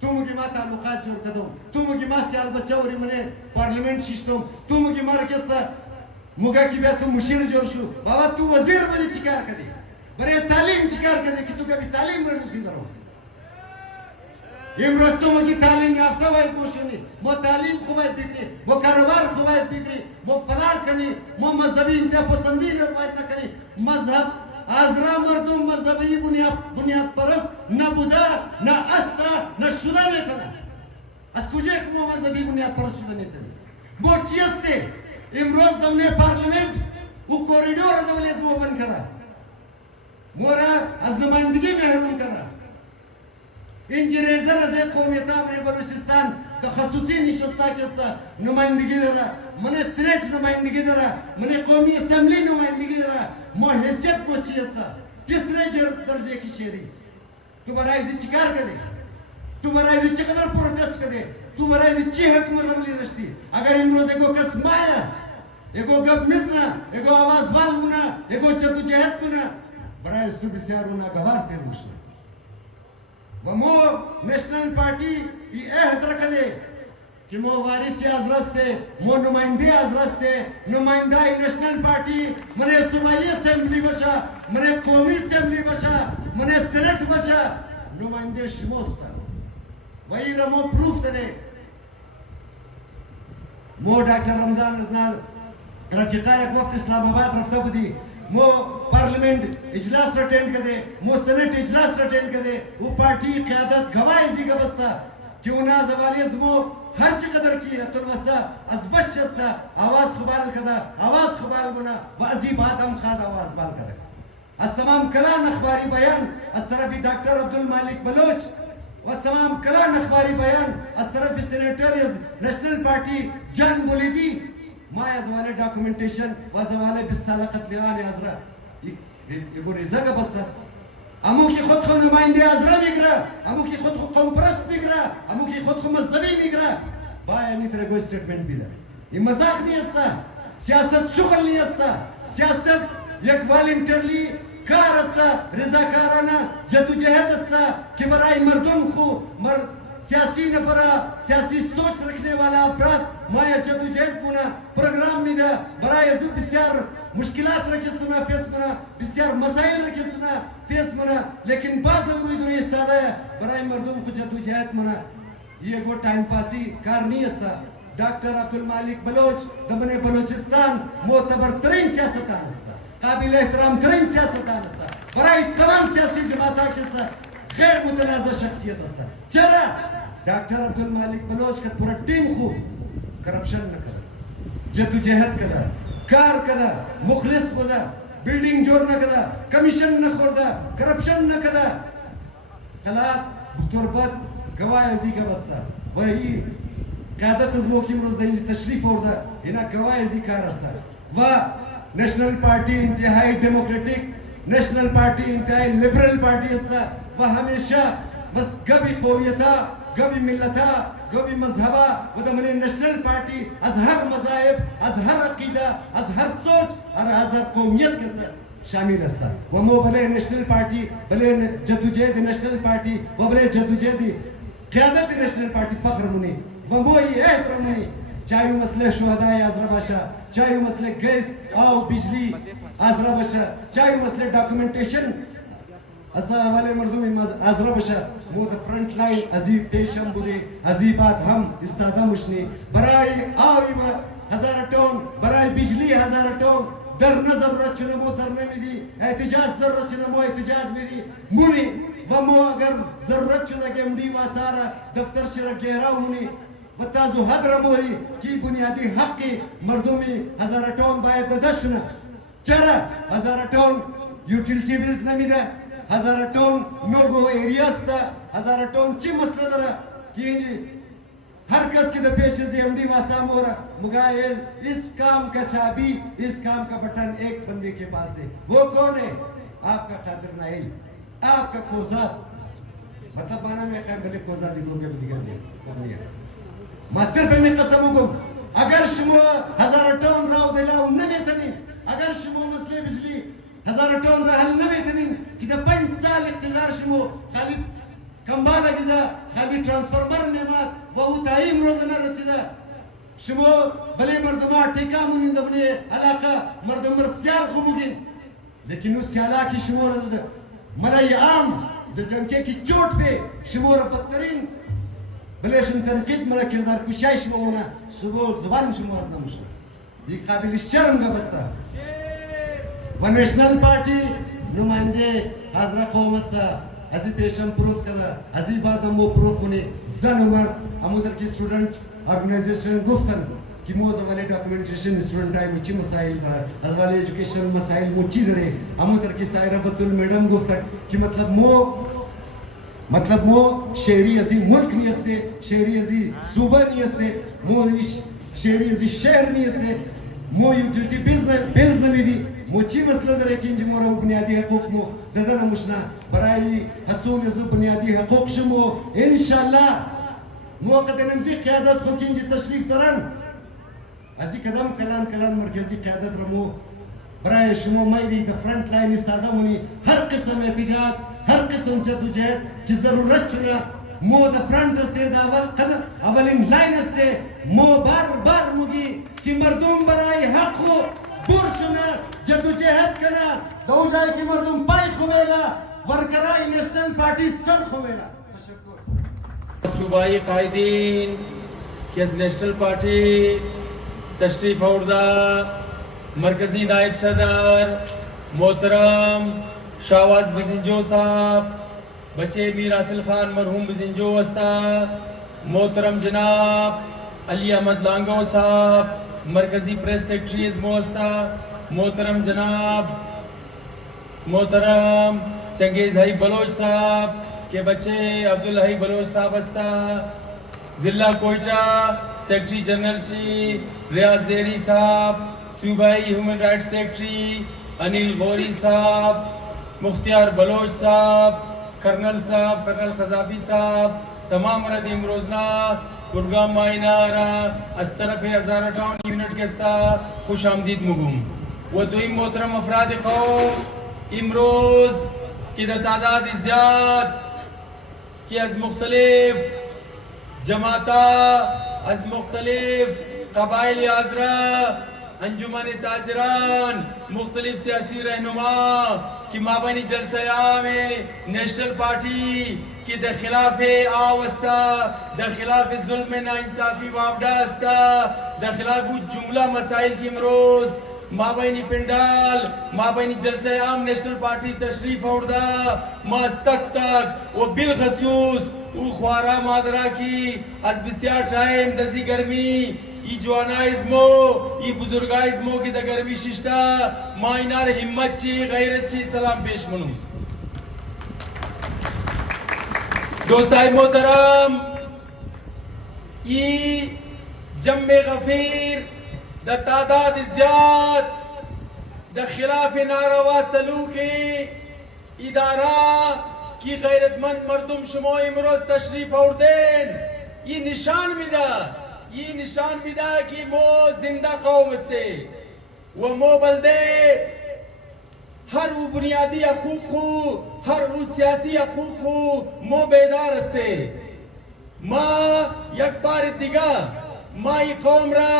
तू मुझे मां ताल्लुकात जोड़ कदो तू मुझे मां सियाल बचाओरी मने पार्लिमेंट सिस्टम तू मुझे मार केसा मुगा की बे तू मुशीर जोड़ शु बाबा तू वजीर बने चिकार करे बरे तालीम चिकार करे कि तू कभी तालीम में मुस्लिम दरो इमरोज़ की तालीम याफ्ता वाइद मोशनी वो तालीम खुबायत बिगड़ी वो कारोबार खुबायत बिगड़ी वो फलार कनी वो मजहबी इंतहा पसंदी न वाइद न कनी मजहब आजरा मर्दुम मजहबी बुनियाद परस्त न बुदा न अस्ता न शुदा में तना अस्कुजे को मजहबी बुनियाद परस्त शुदा में तना वो चीज़ से इमरोज़ हमने पार्लिमेंट वो कॉरिडोर दवले वो बंद करा मोरा अज़नुमाइंदगी महरूम करा इंजीनियर ज़े कौमियता अपने बलूचिस्तान तख़स्सुसी निशस्ता केस्ता नुमाइंदगी दरा मने सेनेट नुमाइंदगी दरा मने कौमी असेंबली नुमाइंदगी दरा मो हैसियत पहुंचीस्ता तीसरे दर्जे की शेरी तुम्हारा इस चिकार करे तुम्हारा इस चिकदर प्रोटेस्ट करे तुम्हारा इस चिहक मरमली रश्ती अगर इन रोज़ को कसमाया एगो गप मिसना एगो आवाज बाल बुना یکو جدوجهد بنا برای سو بسیار ناگوار تیر مشن و مو نیشنل پارتی ای عهد رکھلے کہ مو وارث از رستے مو نمائندے از رستے نمائندہ نیشنل پارٹی منے صوبائی اسمبلی بشا منے قومی اسمبلی بشا منے سینٹ بشا نمائندے شموستا وہی رمو پروف تنے مو ڈاکٹر رمضان ازنال رفیقہ ایک وقت اسلام آباد رفتہ بدی مو پارلیمنٹ اجلاس اٹینڈ کر دے مو سینٹ اجلاس اٹینڈ کر دے وہ پارٹی قیادت گواہ ازی کا بستا کیوں نہ زوالیز مو ہر چقدر کی اتروسا از وشستا آواز خبال کدا آواز خبال بنا وازی بات ہم خاد آواز بال کدا از تمام کلان اخباری بیان از طرف ڈاکٹر عبدالمالک بلوچ و تمام کلان اخباری بیان از طرف سینیٹریز نیشنل پارٹی جان بولیدی ما ازواله ڈاکومنٹیشن و ازواله بسالة قتلیان ازرا یگو ریزا کا بستا امو کی خود خود نمائندے ازرا میگرا امو کی خود خود قوم پرست میگرا امو کی خود خود مذہبی میگرا بایا میتر گوی سٹیٹمنٹ بھی دا یہ مذاق نہیں استا سیاست شغل نہیں استا سیاست یک والنٹرلی کار استا رضاکارانہ جدوجہد استا کہ برای مردم کو سیاسی نفرہ سیاسی سوچ رکھنے والا افراد مایا جدوجہد منا پروگرام میں دا برای ازو بسیار مشکلات رکھے سنا فیس منا بسیار مسائل رکھے سنا فیس منا لیکن باز اموری دوری استادا ہے برای مردم کو جدوجہد منا یہ گو ٹائم پاسی کار نہیں استا ڈاکٹر عبدالمالک بلوچ دمن بلوچستان معتبر ترین سیاستان استا قابل احترام ترین سیاستان استا برای تمام سیاسی جماعتہ کے ساتھ غیر متنازع شخصیت استا چرا ڈاکٹر عبدالمالک بلوچ کا پورا ٹیم خوب کرپشن نہ کرا جدوجہد کرا کار کرا مخلص بدا بلڈنگ جوڑ نہ کرا کمیشن نہ خوردا کرپشن نہ کرا خلاق تربت گواہ ازی کا بستا وہی قیادت از موقع مرزدہی تشریف ہوردہ انہا گواہ ازی کار استا و نیشنل پارٹی انتہائی ڈیموکریٹک نیشنل پارٹی انتہائی لیبرل پارٹی استا و ہمیشہ بس گبی قومیتا گبی ملتا گبی مذہبا و دمنی نیشنل پارٹی از ہر مذاہب از ہر عقیدہ از ہر سوچ اور از ہر قومیت کے ساتھ شامل استا و مو بلے نیشنل پارٹی بلے جدوجہد نیشنل پارٹی و بلے جدوجہد قیادت نیشنل پارٹی فخر منی و موئی احترام منی چاہیو مسئلہ شہداء آزرا باشا چاہیو مسئلہ گیس آو بجلی آزرا باشا چاہیو مسئلہ ڈاکومنٹیشن اسا والے مردمی آزرا باشا مو دا فرنٹ لائن ازی پیشم بودے ازی بات ہم استادا مشنی برائی آوی ما 1000 ٹون برائی بجلی 1000 ٹون در نظر رچنے مو در نمیدی احتجاج ضرورت چنے مو احتجاج میدی مونی و مو اگر ضرورت چنے کے مدی واسارا دفتر شرک گہراو منی و تازو حد رموری کی بنیادی حق کی مردمی 1000 ٹون باید دشنا چرا 1000 ٹون یوٹیلٹی بیلز نمیدہ 1000 ٹون نوگو ایریاز تا 1000 ٹون چی مسئلہ درہ کی انجی ہر کس کے دا پیشے سے امدی واسا مورا مگائل اس کام کا چابی اس کام کا بٹن ایک بندے کے پاس ہے وہ کون ہے آپ کا قادر نائل آپ کا کوزاد مطلب مانا میں خیام بلے کوزادی کو بھی دیگر دے ما صرف میں قسم ہوگم اگر شما 1000 ٹون راو دلاو نمیتنی اگر شما مسئلے بجلی 1000 ٹون را حل نمیتنی کہ دا 5 سال اقتدار شما خالی کمبالا گدا خالی ٹرانسفرمر نمات وہو تائیم روزنہ رسیدہ شما بلے مردمہ ٹیکا منین دبنے علاقہ مردمر سیال خموگین لیکن اس سیالہ کی شما رسیدہ ملائی عام دنکے کی چوٹ پہ شما را بدترین بلیشن تنقید ملا کردار کشای شما منا زبان شما از نموشنا یہ قابل شرم کا بستا و نیشنل پارٹی نمائندے حضرہ قوم استا ازی پیشم پروف کدا ازی بعد مو پروف منی زن عمر امودر کی اسٹوڈنٹ آرگنائزیشن گفتن کہ موز والے ڈاکومنٹیشن اسٹوڈنٹ آئی مچی مسائل دار از والے ایجوکیشن مسائل مچی درے امودر کی سائرہ بطل میڈم گفتن کہ مطلب مو شہری ازی ملک نہیں استے شہری ازی صوبہ نہیں استے مو شہری ازی شہر نہیں استے مو یوٹیلٹی بیلز نمی دی موچی مسئلہ در ایک انجی مورا بنیادی حقوق مو ددن مشنا برائی حصول ازو بنیادی حقوق شمو انشاءاللہ موقع نمزی قیادت خوک انجی تشریف ترن ازی قدم کلان مرکزی قیادت رمو برای شما میری در فرنت لاین ایستاده مونی هر قسم احتجاج هر قسم جدوجهد که ضرورت چونه مو در فرنت است در اولین لاین است مو بار موگی که مردم برای حق و برشونه جدوجهد کنه دو جایی که مردم پای خویلا ورکرای نیشنل پارتی سر خویلا. تشکر. सूबाई कायदीन कि از नेशनल पार्टी तशरीफ आवर्दा मरकजी नायब सदर मोहतरम शाहबाज बजिंजो साहब बच्चे मीर आसिल खान मरहूम बजिंजो वस्ता मोहतरम जनाब अली अहमद लांगो साहब मरकजी प्रेस सेक्रेटरी मोस्ता मोहतरम जनाब मोहतरम चंगेज हाई बलोच साहब के बच्चे अब्दुल हाई बलोच साहब हस्ता जिला कोयटा सेक्रेटरी जनरल श्री रियाज जेरी साहब सूबाई human rights secretary Anil Gauri साहब मुख्तियार बलोच साहब कर्नल खजाबी साहब तमाम रद इमरोजना गुरगाम माइनारा अस तरफ हज़ारा टाउन यूनिट के स्ता खुश आमदीद मुगुम व दुई मोहतरम अफराद कौम इमरोज की तादाद ज़्याद कि अज मुख्तलिफ जमाता अज मुख्तलिफ कबाइल आजरा अंजुमन ताजरान मुख्तलिफ सियासी रहनुमा की माबनी जलसयाम नेशनल पार्टी की द खिलाफ आवस्ता द खिलाफ जुल्म नाइंसाफी वाबडास्ता द खिलाफ जुमला मसाइल की मरोज माबैनी पिंडाल माबैनी जलसयाम नेशनल पार्टी तशरीफ औरदा माज तक वो बिलखसूस वो ख्वारा मादरा की अज बिस्यार टाइम दजी गर्मी ई जवानाइज्मो ई बुजुर्गाइज्मो की द गर्मी शिश्ता माइनार हिम्मत ची गैरत ची सलाम पेश मनु दोस्ताई मोहतरम ई जम्मे गफीर द तादाद ज़्याद द खिलाफ नारवा सलूकी इदारा की गैरतमंद मर्दुम शुमो इमरोज तशरीफ औरदेन ये निशान मिदा कि मो जिंदा कौम अस्ते व मो बल्दे हर वो बुनियादी हकूक हो हर वो सियासी हकूक हो मो बेदार अस्ते माँ एक बार दिगा माई कौम रा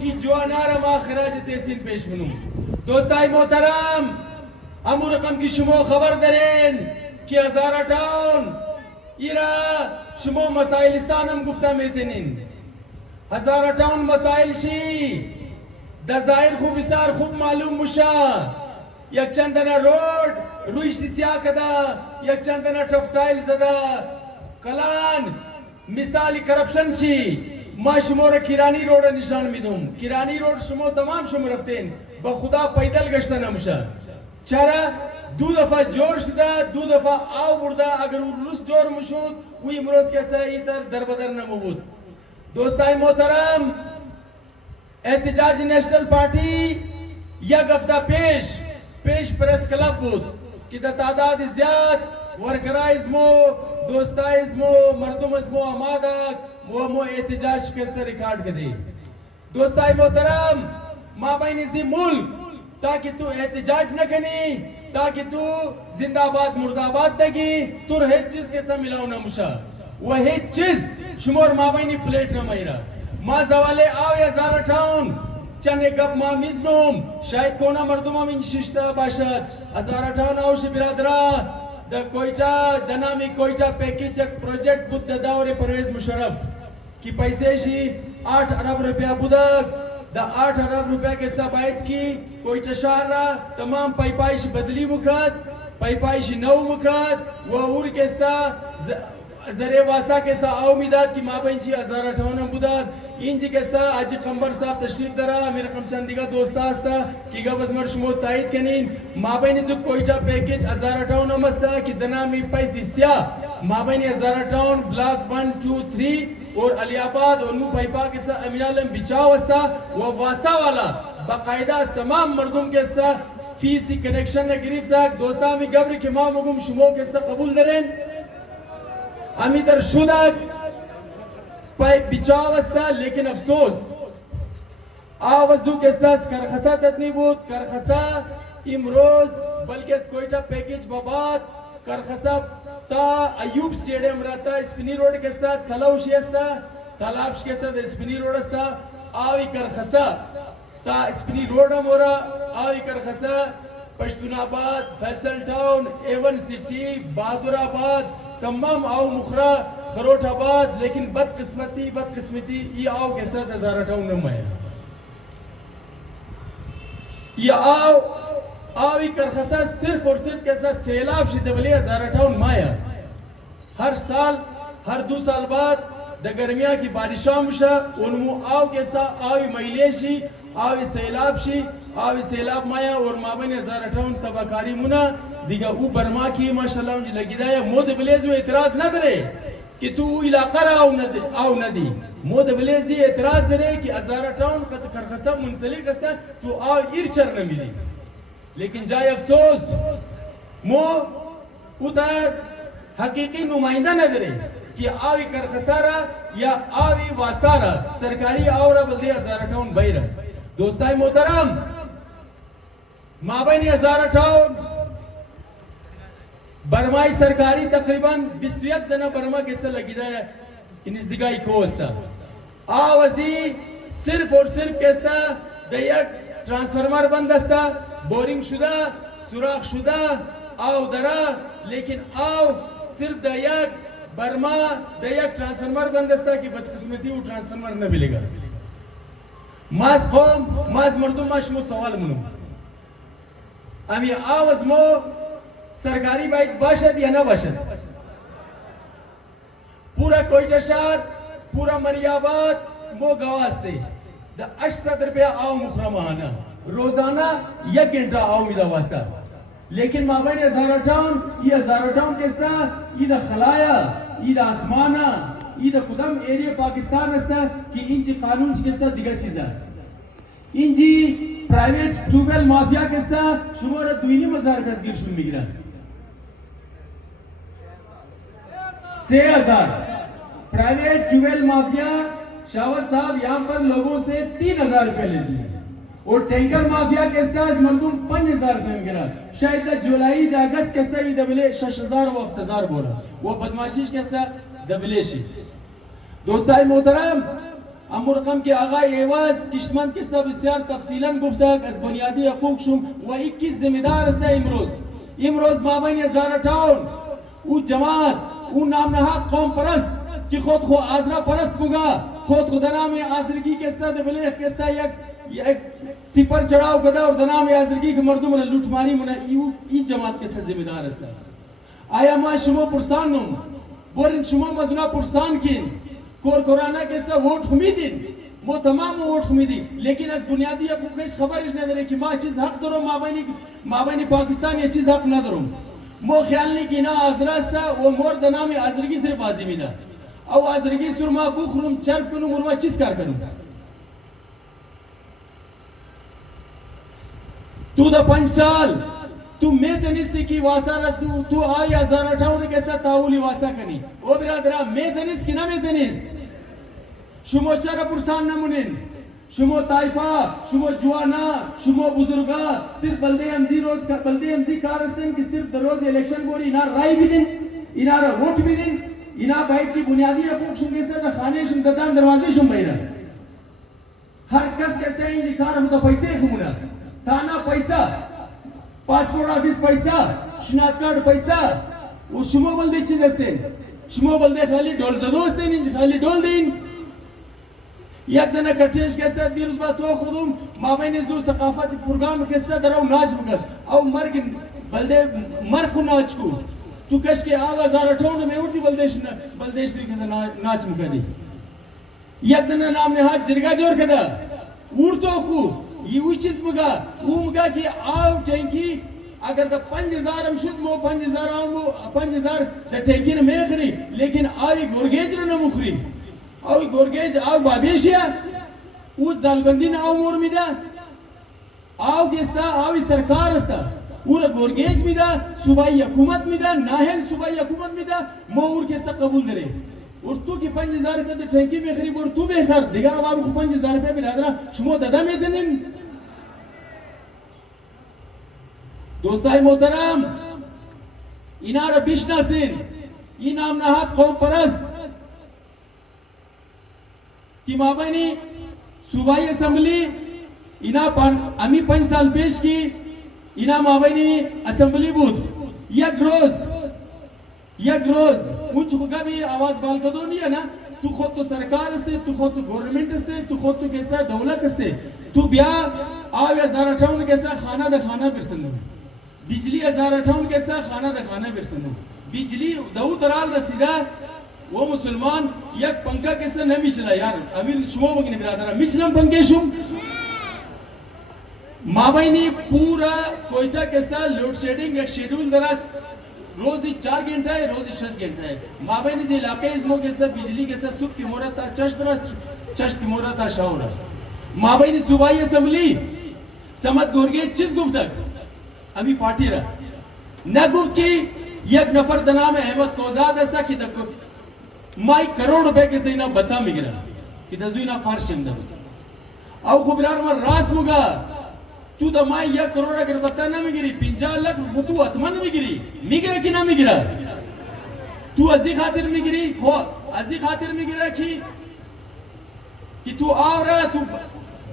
ई जवानारा मा खराज तहसीन पेश मनु दोस्ताई मोहतरम अमु रकम की शुमो खबर दरेन कि हज़ारा टाउन इरा शुमो मसाइलिस्तान हम गुफ्ता मेतनिन हज़ारा टाउन मसाइल शी द जाहिर खूब इसार खूब मालूम मुशा एक चंदना रोड रुई सिया कदा एक चंदना टफ्टाइल जदा कलान मिसाली करप्शन शी माँ शुमोर किरानी रोड निशान मिदुम किरानी रोड शुमो तमाम शुमो रफ्तेन बखुदा पैदल गश्ता नमुशा चारा दो दफा जोर शुदा दो दफा आओ बुर्दा अगर उर्लुस जोर मुशूद वही मरोज के स्तर इधर दरबदर नमूद दोस्ताई मोहतरम एहतजाज नेशनल पार्टी या गफ्ता पेश प्रेस क्लब बुद कि तादाद ज़्याद वर्कराइज्मो दोस्ताइज्मो मर्दुमज्मो अमादक वो मो एहतजाज के स्तर रिकॉर्ड कर दे दोस्ताई मोहतरम माबैन ज़ी मुल्क ताकि तू एहतजाज न कनी ताकि तू जिंदाबाद मुर्दाबाद दगी तुर हेच चीज के साथ मिलाओ ना मुशा वो हेच चीज शुमोर माबैनी प्लेट न मैरा मा जवाले आओ या ज़ारा टाउन चने गप मा मिज़नोम शायद कोना मर्दुमा मिन शिश्ता बाशद ज़ारा टाउन आओ शे बिरादरा द कोयटा दनामी कोयटा पैकेज एक प्रोजेक्ट बुद्ध दावरे परवेज मुशर्रफ की पैसे शी 8 अरब रुपया बुदक द 8 अरब रुपया के सबायत की कोयटा शहर तमाम पैपाइश बदली मुखत पैपाइश नौ मुखत व उर के जरे वासा के सा उम्मीदात की माबैंची 1058 बुदात इंजी के सा आज कंबर साहब तशरीफ दरा मेरा कमचंदिगा दोस्ता हस्ता की गबस मरशमो तायद कनीन माबैनी जो कोयटा पैकेज 1058 मस्ता की दनामी पैतिसिया माबैनी 1058 ब्लॉक 1 2 3 और अलियाबाद और मु पैपा के सा अमीनालम बिचाव हस्ता व वासा वाला बाकायदा तमाम मर्दुम के सा फीसी कनेक्शन ने गिरफ्त तक दोस्ता में गब्र के मामुगुम शुमो के सा कबूल दरेन अमीदर शुदा पाइप बिचाव अस्ता लेकिन अफसोस आवाजू के साथ करखसा ततनी بود करखसा امروز بلکه کوئٹہ پیکیج بابات کرخسا تا ایوب स्टेडियम रहता स्पिनी रोड के साथ तलावशी असता तालाबश के साथ स्पिनी रोड असता आवी करखसा ता स्पिनी रोड मोरा आवी करखसा Pashtunabad Faisal town Avon city Bahadurabad तमाम आओ मुखरा खरोटाबाद लेकिन बदकिस्मती ये आओ के साथ हजारा टाउन में ये आवी करखसा सिर्फ और सिर्फ कैसा सैलाब शिदवली हजारा टाउन माया हर साल हर 2 साल बाद द गर्मिया की बारिशों मुशा उनमु आव कैसा आवी महिलेशी आवी सैलाब माया और माबन हजारा टाउन तबाकारी मुना दिगा ऊ बर्मा की माशाल्लाह मुझे लगी दाया मोद बलेजो एतराज न करे कि तू इलाका आओ न दी मोद बलेजी एतराज करे कि हजारा टाउन का करखसा मुंसलिक असता तू आव इरचर न मिली लेकिन जाए अफसोस मो उधर हकीकी नुमाइंदा न दे कि आवी करखसारा या आवी वासारा सरकारी आवरा बल्दे हजारा टाउन बैरा दोस्ताई मोहतरम माबैनी हजारा टाउन बर्माई सरकारी तकरीबन 21 दना बर्मा किस्ता लगी दा इनिस्दिगाई कोस्ता आवाजी सिर्फ और सिर्फ किस्ता दयक ट्रांसफार्मर बंद अस्ता बोरिंग शुदा सुराख शुदा आओ दरा लेकिन आओ सिर्फ दयक बर्मा दयक ट्रांसफार्मर बंद अस्ता की बदकिस्मती वो ट्रांसफार्मर न मिलेगा माज कौम माज मर्दुम माशमो सवाल मुनो अमी आवाज मो सरकारी बाइक बाशद या ना बाशद पूरा कोयटा शहर पूरा मरियाबाद मो गवास्ते द 800 रुपया आओ मुखरा महाना रोजाना 1 घंटा आओ मिला वास्ता लेकिन माबैन हजारा टाउन किस्ता ये द खलाया ये द आसमाना ये द कुदम एरिया पाकिस्तान अस्ता कि इंजी कानून किस्ता दिगर चीजा इंजी प्राइवेट ट्यूबवेल माफिया किस्ता शुमार 2,000 रुपया गिरशुन मिगिरा 6,000 प्राइवेट ट्यूबवेल माफिया शावत साहब यहाँ पर लोगों से 3,000 रुपए ले दिए और टैंकर माफिया के साथ मर्दूम 5,000 रुपए गिरा शायद जुलाई अगस्त के साथ दबले 6,000 व 7,000 बोला वो बदमाशिश के साथ दबले शी दोस्ताई मोहतरम अमर रकम के आगा एवाज किस्मत के साथ बसियार तफसीलन गुफ्तग अज बुनियादी हकूक शुम व 21 जिम्मेदार अस्ता इमरोज माबैन हजारा टाउन उ जमात उ नाम नहाद कौम परस्त कि खुद को आजरा परस्त मुगा खुद खुदना में आजरगी के साथ दबले के साथ एक सिपर चढ़ाव गदा और दना में आजरगी के मर्दों में लूटमारी मुना ई जमात के साथ जिम्मेदार अस्ता आया मा शुमो पुरसान नुम बोरिन शुमो मजना पुरसान किन कोराना के साथ वोट उम्मीदिन वो तमाम वोट उम्मीदी लेकिन अस बुनियादी हकूक खबर इस न दे कि मा चीज हक दरो माबैनी पाकिस्तान ये चीज हक न दरो मो ख्याल नहीं कि ना आजरा अस्ता वो मोर दना में आजरगी सिर्फ बाजी मिदा او आजरगी सुरमा बुखरुम चर कुनु मुरमा चीज कार करूं तू द 5 साल तू मेथनिस्ती की वासारा तू आई हजारा टाउन के साथ ताउली वासा कनी ओ बिरादरा मेथनिस्ट की ना मेथनिस्ट शुमो चरा पुरसान नमुनिन शुमो ताइफा शुमो जुआना शुमो बुजुर्गा सिर्फ बल्दे हमजी कारस्तन की सिर्फ दरोज इलेक्शन बोरी ना राय भी दिन इनारा वोट भी दिन इना बाइक की बुनियादी हकूक शुंगे से खाने शुं ददान दरवाजे शुं बैरा हर कस कैसे इंजी कार हम तो पैसे खमुना थाना पैसा पासपोर्ट ऑफिस पैसा शनाख्त कार्ड पैसा वो शुमो बल्दे चीज असते शुमो बल्दे खाली डोल जदोस्ते इंजी खाली डोल दिन एक दिन कटेश के साथ बीरुज बात तो खुदुम माबैन जो सकाफत प्रोग्राम के साथ दराव नाच मगर औ मर्ग बल्दे मरखु नाच को तू कश के आवाज आ रठौन में उर्दी बल्देश के नाच मुकदी एक दिन नाम ने हाथ जिरगा जोर कदा उर्तो को ये उचिस मुगा कि आओ टैंकी अगर द 5,000 हम शुद्ध मो 5,000 आओ 5,000 द टैंकी ने मेखरी लेकिन आई गोरगेज न मुखरी आओ गोरगेज आओ बाबेशिया उस दालबंदी ना आओ मोर मिदा आओ गेस्ता आओ सरकार अस्ता पूरा गोरगेज मिदा सुबाई हुकूमत मिदा नाहल सुबाई हुकूमत मिदा मोर के सब कबूल करे और तू की 5000 रुपये तो टंकी में खरीब और तू बेखर दिगा आवाम को 5000 रुपये बिरादरा शुमो ददा में देनिन दोस्ताई मोहतरम इनार बिशनासिन इनाम नहात कौम परस्त की माबानी सूबाई असेंबली इना अमी 5 साल पेश की इना माबानी असेंबली बूथ एक रोज मुझ खुदा भी आवाज बाल का दो नहीं है ना तू खुद तो सरकार असते तू खुद तो गवर्नमेंट असते तू खुद तो कैसा दौलत असते तू ब्या आव 1058 कैसा खाना द खाना बिरसनो बिजली 1058 कैसा खाना द खाना बिरसनो बिजली दऊ तराल रसीदा वो मुसलमान एक पंखा कैसा न मिचला यार अमीर शुमो बगने बिरादरा मिचलम पंखे शुम माबाइनी पूरा कोयचा कैसा लोड शेडिंग एक शेड्यूल दरा रोज ही 4 घंटा है रोज ही 6 घंटा है माबाइनी से इलाके इसमो कैसा बिजली कैसा सुख की मोरता चश्त मोरता शाउरा माबाइनी सुबाई असेंबली समत गोरगे चिस गुफ्तक अभी पार्टी रहा न गुफ्त की एक नफर द नाम अहमद कोजाद अस्ता की दको माई करोड़ रुपए के सही ना बता मिगरा कि दजुई ना फारशिम दब औ खुबरार मर रास मुगा तू द माई 1 करोड़ अगर बता ना मिगिरी 50 लाख तू अतमन मिगिरा कि ना मिगिरा तू अजी खातिर मिगिरी खो अजी खातिर मिगिरा कि तू आवरा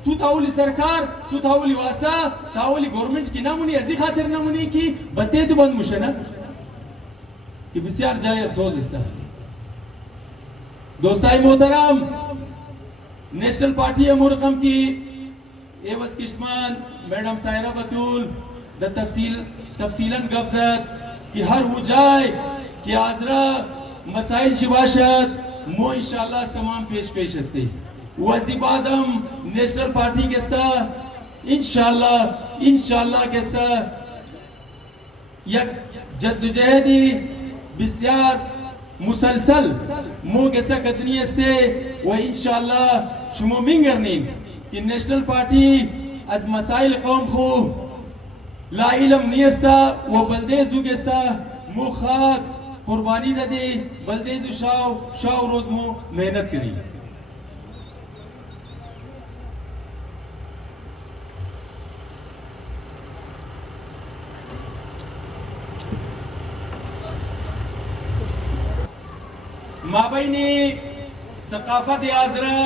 तू तावली सरकार तू तावली वासा तावली गवर्नमेंट की ना मुनी अजी खातिर ना मुनी की बते तो बंद मुशना कि बिस्यार जाए अफसोस इसता दोस्ताई मोहतरम नेशनल पार्टी अमूरकम की एवज किस्मान मैडम सायरा बतूल द तफसीलन गबजत कि हर वो जाए कि आजरा मसाइल शिवाशत मो इंशाल्लाह तमाम पेश हस्ते वजीबादम नेशनल पार्टी के सा इंशाल्लाह के सा यक जद्दोजहदी बिस्यार मुसलसल मो के सा कदनी हस्ते व इंशाल्लाह शुमो मिंगरनीन कि नेशनल पार्टी आज मसाइल कौम को ला इलम नियस्ता वो बलदेजू गेस्ता मुखात कुर्बानी दे बलदेजू शाव रोज मो मेहनत करी माबैनी सकाफत आजरा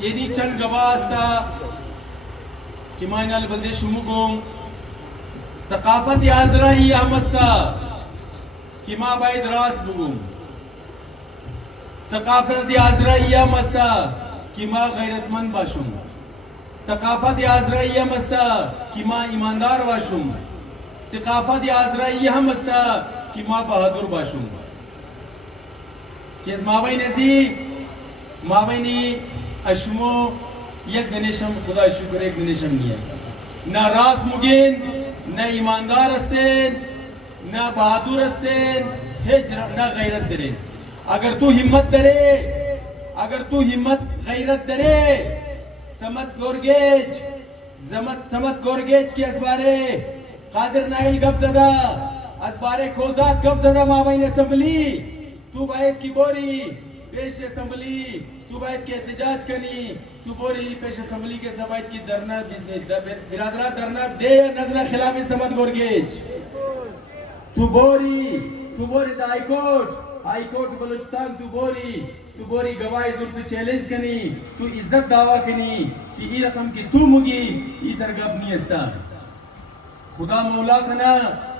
येनी चंद गवास्ता कि मायनाल बल्दे शुमुगुम सकाफत आजरा ही हमस्ता कि मा बायद रास बुगुम सकाफत आजरा ही हमस्ता कि मा गैरतमंद बाशुम सकाफत आजरा ही हमस्ता कि मा ईमानदार बाशुम सकाफत आजरा ही हमस्ता कि मा बहादुर बाशुम कि माबैनी अशमो एक गणेशम खुदा शुक्र एक गणेशम नहीं है ना रास मुगिन ना ईमानदार अस्तेन ना बहादुर अस्तेन ना गैरत दरे अगर तू हिम्मत गैरत दरे समत गोरगेज के असबारे कादिर नाइल गब जदा असबारे खोजात गब जदा माबैन असेंबली तू बायत की बोरी पेश असेंबली तू बायत के एहतजाज करनी तू बोरी पेश असेंबली के सबायत की धरना बिरादरा धरना दे नजर खिलाफ समत गोरगेज तू बोरी द हाई कोर्ट बलूचिस्तान तू बोरी गवाही जुर तू चैलेंज करनी तू इज्जत दावा करनी कि ई रकम की तू मुगी ई तरगब नहीं अस्ता खुदा मौला कना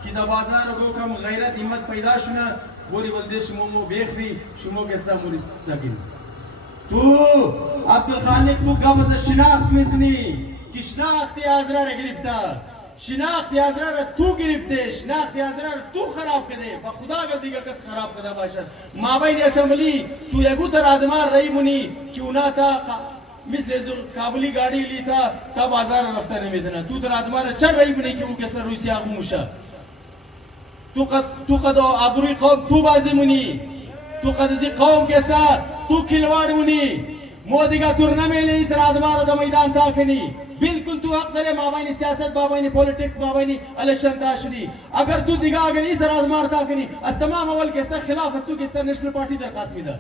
कि द बाजार गो कम गैरत हिम्मत पैदा शुना बोरी बल्दे शुमो बेखरी शुमो के सा मुरिस्ताकिन तू अब्दुल खालिक तू गबज शिनाख्त मिजनी कि शिनाख्त आजरा रे गिरफ्ता शिनाख्त आजरा रे तू गिरफ्ते शिनाख्त आजरा रे तू खराब करे बा खुदा अगर दिगा कस खराब कदा बाशद माबैन असेंबली तू एगु तर आदमार रही मुनी क्यों ना था मिस्र काबुली गाड़ी ली था तब बाजार रफ्ता नहीं मिलना तू तर आदमार चल रही मुनी कि वो कैसा रूसी आगू मुशा तू कदो आबरूई कौम तू बाजी मुनी तू कदजी कौम के साथ तू खिलवाड़ मुनी मोदी का तुरना में नहीं तरादवार द मैदान ताकनी बिल्कुल तू हक दरे माबाइनी सियासत बाबाइनी पॉलिटिक्स बाबाइनी इलेक्शन ताशनी अगर तू दिगा अगर नहीं तरादवार ताकनी अस तमाम अवल के खिलाफ अस्तु के नेशनल पार्टी दरखास्त में दा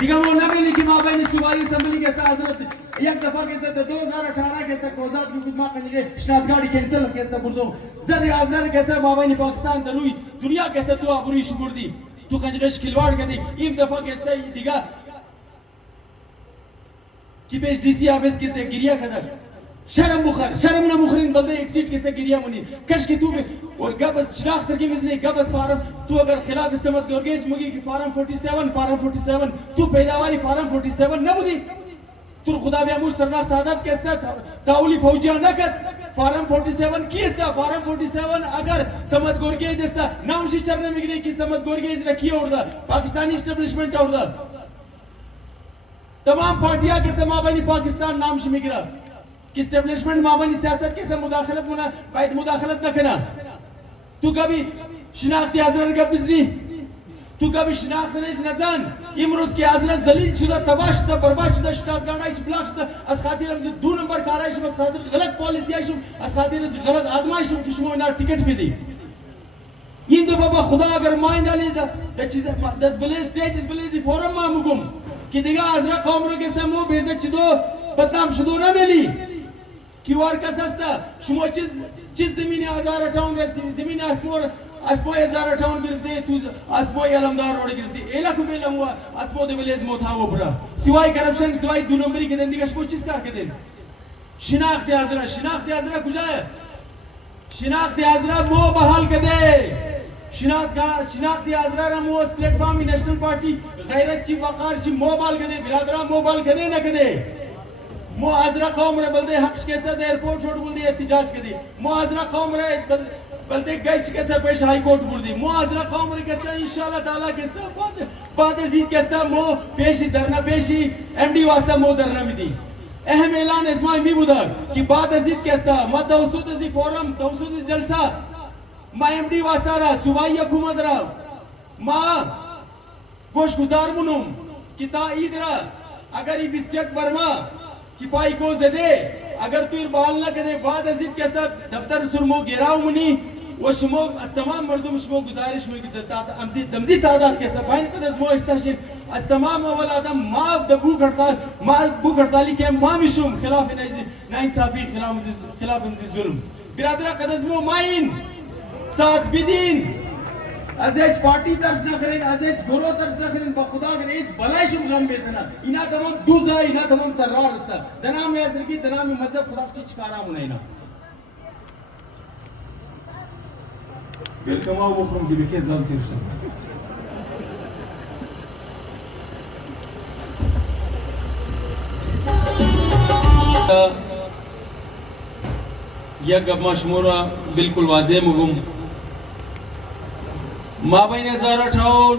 दिगा वो न मिली कि माबाइनी सूबाई असेंबली के हजरत एक दफा के साथ 2018 के साथ कोजात की कुछ मां कनिगे स्टाफ गाड़ी कैंसिल के साथ बुर्दो जद आजर के साथ माबाइनी पाकिस्तान दरुई दुनिया के साथ तो अबुरी शुगुर दी तू खजगश खिलवाड़ कर दी इन दफा के साथ दिगा कि बेच डीसी ऑफिस के से गिरिया खदक शर्म न मुखरिन बंदे एक सीट के से गिरिया मुनी कश की तू और गबस शनाख्त की मिसने गबस फार्म तू अगर खिलाफ इस्तेमाल गोरगेज मुगी की फार्म 47 तू पैदावारी फार्म 47 न बुदी तू खुदा बेअमूर सरदार सादत के साथ ताउली फौजिया नकद फार्म 47 की इसका फार्म 47 अगर समत गोरगेज इसका नाम शिशर ने मिगरे की समत गोरगेज रखी और दा पाकिस्तानी एस्टेब्लिशमेंट और दा तमाम पार्टियां के से माबानी पाकिस्तान नाम शमिगरा कि एस्टेब्लिशमेंट माबानी सियासत के से मुदाखलत मुना बायद मुदाखलत न करना तू कभी शनाख्ती हजरत का बिजली तू कभी शनाख्त नहीं नजन इमरोज के हजरत जलील शुदा तबाह शुदा बर्बाद शुदा शनाख्त गानाइश ब्लॉक शुदा अस खातिर हम दो नंबर काराइश अस खातिर गलत पॉलिसी आइश अस खातिर गलत आदमाइश कि शुमो ना टिकट भी दी इन दो बाबा खुदा अगर माइन डाली द चीज दस बले स्टेट इस बले फोरम मामुगुम कि दिगा अजरा कौम रो के समो बेइज्जत छिदो बदनाम शुदो ना मिली कि वार का सस्ता शुमो चीज जमीन हजार टाउन जमीन असमो हजार टाउन गिरफ्ते तू असमो अलमदार रोड गिरफ्ते एला को बेला हुआ असमो दे बेलेज मोथा वो बरा सिवाय करप्शन सिवाय दो नंबरी के दिन दिगा शुमो चीज कर के दिन शिनाख्त हजरा कुजा शिनाख्त हजरा मो बहाल के दे शिनाख्ती आजरा मो प्लेटफॉर्म की नेशनल पार्टी गैरत ची वकार ची मोबाइल कदे बिरादरा मोबाइल कदे न कदे मो आजरा कौम रे बलदे हक के साथ एयरपोर्ट छोड़ बोल दी एहतजाज कदी मो आजरा कौम रे बलदे गश के साथ पेश हाई कोर्ट बोल दी मो आजरा कौम रे के साथ इंशाल्लाह ताला के साथ बाद अजीत के साथ मो पेशी धरना पेशी एमडी वास्ता मो धरना भी दी अहम ऐलान इस्माई मी बुदा कि बाद अजीत के साथ मा तवसुत जी फोरम तवसुत जलसा मा एमडी वासारा सुबाई हुकूमत रा मा गोश गुजार मुनुम कि ता ईदरा अगर ई बिस्तियत बर्मा कि पाई को दे अगर तू बाल ना करे बाद अजीत के साथ दफ्तर सुरमो घेराव मुनी वो शमो तमाम मर्दम शमो गुजारिश में कि दमजी तादाद के साथ बाइन कदस मो इस्ताशिन तमाम अवल आदम मा दबू हड़ताली के मा मिशुम खिलाफ नाइंसाफी खिलाफ जुल्म बिरादरा कदस मो माइन साथ बिदीन अजेज पार्टी तरस न करें अजेज गोरो तरस न करें बखुदा करे बलाइशुम गम बेतना इना तमाम दूसरा इना तमाम तर्रार रस्ता दना में अजर की दना में मजहब खुदा की चिकारा मुनैना वेलकम आओ बखरम की बिखे जल फिरशन या गब मशमूरा बिल्कुल वाजे मुगुम माबैन ज़ारा टाउन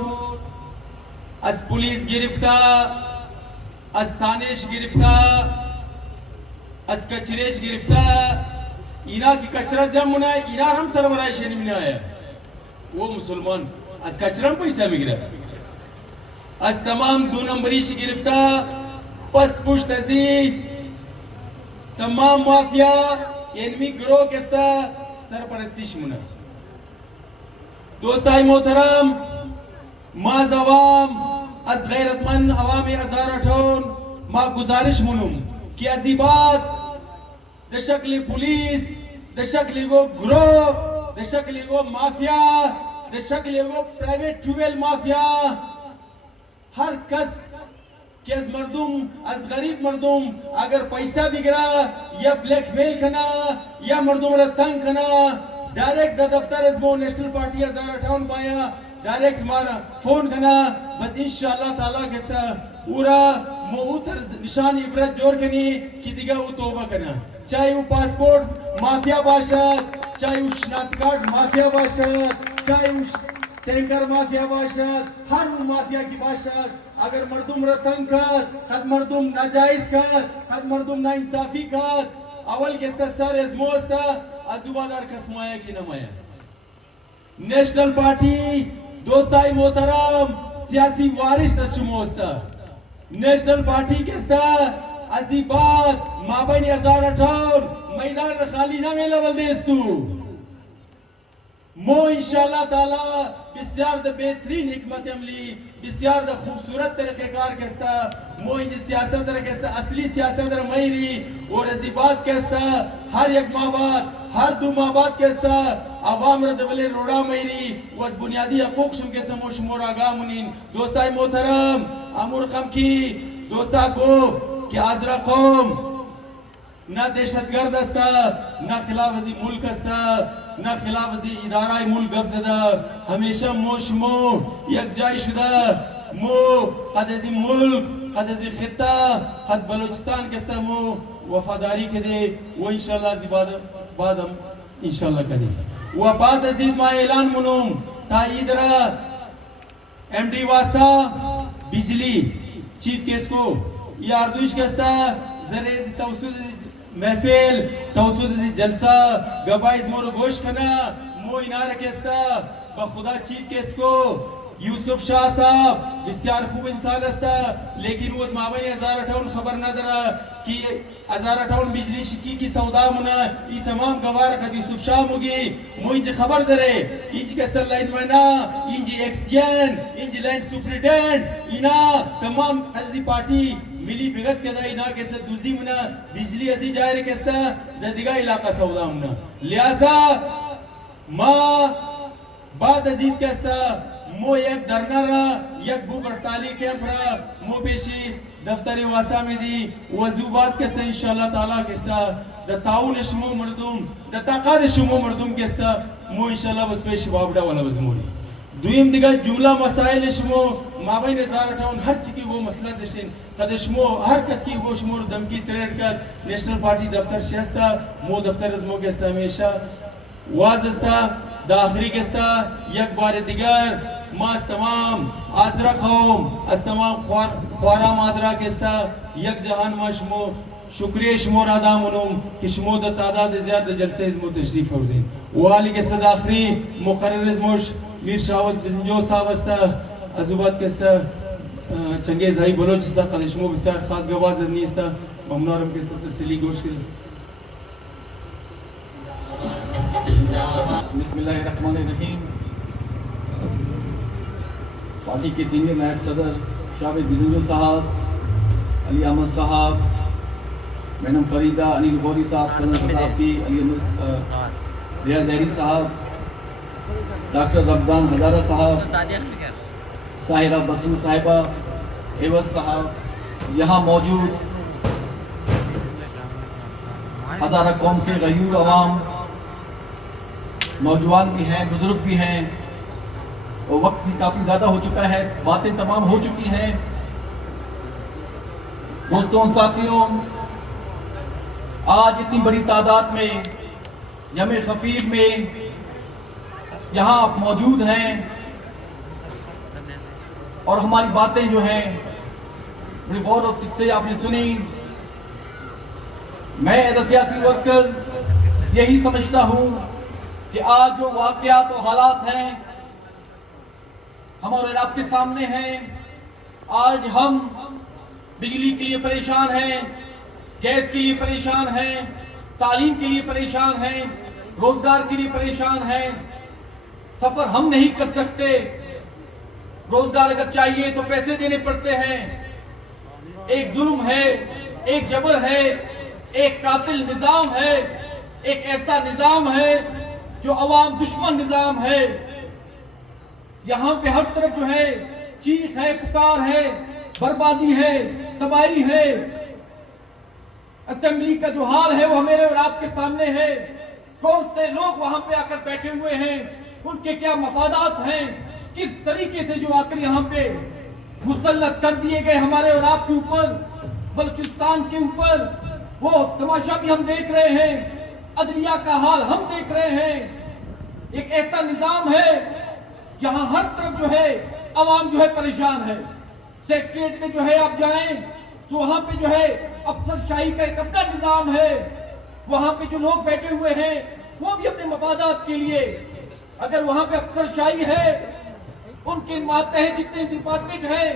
अस पुलिस गिरफ्तार अस थानेश गिरफ्तार अस कचरेश गिरफ्तार इना की कचरा जमुना इना हम सरवराय शनि में आया वो मुसलमान अस कचरा पैसा मिगरा अस तमाम दो नंबरी से गिरफ्तार पस पुश्तजी तमाम माफिया एनमी ग्रोह के साथ सरपरस्ती मुना दोस्ताई मोहतरम माज अवाम अज गैरतमंद अवाम हज़ारा टाउन मा गुजारिश मुनुम कि अजीबात द शक्ल पुलिस द शक्ल गो ग्रोह द शक्ल गो माफिया द शक्ल गो प्राइवेट ट्यूबवेल माफिया हर कस कि अज मर्दुम अज गरीब मर्दुम अगर पैसा बिगड़ा या ब्लैकमेल खना या मर्दुम तंग खना डायरेक्ट द दफ्तर अजमो नेशनल पार्टी हज़ारा टाउन बाया डायरेक्ट मारा फोन खना बस इंशाल्लाह ताला केस्ता पूरा मोउतर निशान इबरत जोर कनी कि दिगा वो तौबा कना चाहे वो पासपोर्ट माफिया बाशत चाहे वो शनाख्त कार्ड माफिया बाशत चाहे वो टैंकर माफिया बाशत हर वो माफिया की बाशत अगर मर्दुम रतंग खद मर्दुम नाजायज खद मर्दुम नाइंसाफी अवल के सर एजमोस्ता अजुबादार कसमाया की नमाया नेशनल पार्टी दोस्ताई मोहतरम सियासी वारिस तशमोस्ता नेशनल पार्टी के साथ अजीबात माबैन हजार अठाउन मैदान खाली ना मेला बलदेस्तु मो इंशाल्लाह ताला बिस्यार द बेहतरीन हिकमत अमली बिस्यार द खूबसूरत तरीक़ेकार केस्ता मो इंज सियासत दर केस्ता असली सियासत दर मैरी और अजीबात केस्ता हर एक माबाद हर दो माबाद केस्ता आवाम रदवले रोड़ा मैरी वस बुनियादी हकूक शुम के समो शुमोर आगा मुनीन दोस्ताई मोहतरम अमूर खम की दोस्ता गोफ कि आजरा कौम ना दहशतगर्द अस्ता ना खिलाफजी मुल्क अस्ता ना खिलाफजी इदाराई मुल्क गबजदा हमेशा मोशमो यकजाई शुदा मो कदजी मुल्क कदजी खिता कद बलूचिस्तान के समो वफादारी के दे वो इंशाल्लाह बाद हम इंशाल्लाह करें वो बाद अजीज मा ऐलान मुनुम ताईदरा एमडी वासा बिजली चीफ केस को या अर्दुश केस्ता जरे तवसुद महफिल तवसुद जलसा गबाइज मोर गोश कना मो इनार केस्ता बखुदा चीफ केस को यूसुफ शाह साहब बिस्यार खूब इंसान अस्ता लेकिन वो माबैन 1058 खबर ना दरा कि 1058 बिजली शिकी की सौदा मुना ये तमाम गवार खद यूसुफ शाह मुगी मोइंज खबर दरे इंज केस्ता लाइन मना इंज एक्सजेन इंज लैंड सुपरिटेंडेंट इना तमाम हजी पार्टी मिली बिगत के दाई ना केस्ता दूजी मुना बिजली अजी जाहिर केस्ता ददिगा इलाका सौदा मुना लिहाजा मा बाद अजीत केस्ता मो एक धरना एक बुक हड़ताली कैंप रहा मो पेशी दफ्तर वासा में दी वजूबात केस्ता इंशाल्लाह ताला केस्ता द ताउन शमो मर्दुम द ताकाद शमो मर्दुम केस्ता मो इंशाल्लाह बस पेशी बाबड़ा वाला बजमोरी दुइम दिगा जुमला मसाइल शमो माबैन 1058 हर चीज वो मसला दशिन कदशमो हर कस की वो शमो धमकी थ्रेट कर नेशनल पार्टी दफ्तर शेस्ता मो दफ्तर रजमो केस्ता हमेशा वाजस्ता द आखिरी केस्ता एक बार दिगर मास तमाम आजरा कौम अस तमाम ख्वारा मादरा केस्ता एक जहान माशमो शुक्रिया शमोर आदा मुनुम कि शमो द तादाद ज्यादा जलसे इजमो तशरीफ फरदीन वाली केस्ता द आखिरी मुकर्रर इजमोश मीर शावज बिजंजो सावस्ता अजुबात केस्ता चंगेज हाई बलोचिस्ता कदशमो बिस्तार खास गवाज नीस्ता ममनारम केस्ता तसली गोश के बिस्मिल्लाहिर्रहमानिर्रहीम। पार्टी के सीनियर नायब सदर शाबिद बिजंजो साहब, अली अहमद साहब, मैनम फरीदा, अनिल गौरी साहब, कर्नल खजाफी, अली रिया जहरी साहब, डॉक्टर रमजान हजारा साहब, साहिरा बतून साहिबा, एवज साहब, यहाँ मौजूद हजारा कौम के गयूर अवाम, नौजवान भी हैं, बुजुर्ग भी हैं और वक्त भी काफ़ी ज़्यादा हो चुका है, बातें तमाम हो चुकी हैं। दोस्तों साथियों, आज इतनी बड़ी तादाद में यम खफीर में यहाँ आप मौजूद हैं और हमारी बातें जो हैं बड़ी गौर और से आपने सुनी। मैं एज अ सियासी वर्कर यही समझता हूँ कि आज जो वाक़यात और हालात हैं हमारे आपके सामने हैं, आज हम बिजली के लिए परेशान हैं, गैस के लिए परेशान हैं, तालीम के लिए परेशान हैं, रोजगार के लिए परेशान हैं। सफर हम नहीं कर सकते, रोजगार अगर चाहिए तो पैसे देने पड़ते हैं। एक जुल्म है, एक जबर है, एक कातिल निजाम है, एक ऐसा निजाम है जो अवाम दुश्मन निजाम है। यहाँ पे हर तरफ जो है चीख है, पुकार है, बर्बादी है, तबाही है। असेंबली का जो हाल है वो मेरे और आपके सामने है। कौन से लोग वहां पे आकर बैठे हुए हैं, उनके क्या मफादात हैं, किस तरीके से जो आकर यहाँ पे मुसल्लत कर दिए गए हमारे और आपके ऊपर, बलूचिस्तान के ऊपर, वो तमाशा भी हम देख रहे हैं, अदलिया का हाल हम देख रहे हैं। एक ऐसा निजाम है जहां हर तरफ जो है अवाम जो है परेशान है। सेक्रेटरीट में जो है आप जाएं तो वहां पे जो है अफसरशाही का एक अपना निजाम है। वहां पे जो लोग बैठे हुए हैं वो भी अपने मफादात के लिए, अगर वहां पे अफसरशाही है, उनके मातहत जितने डिपार्टमेंट हैं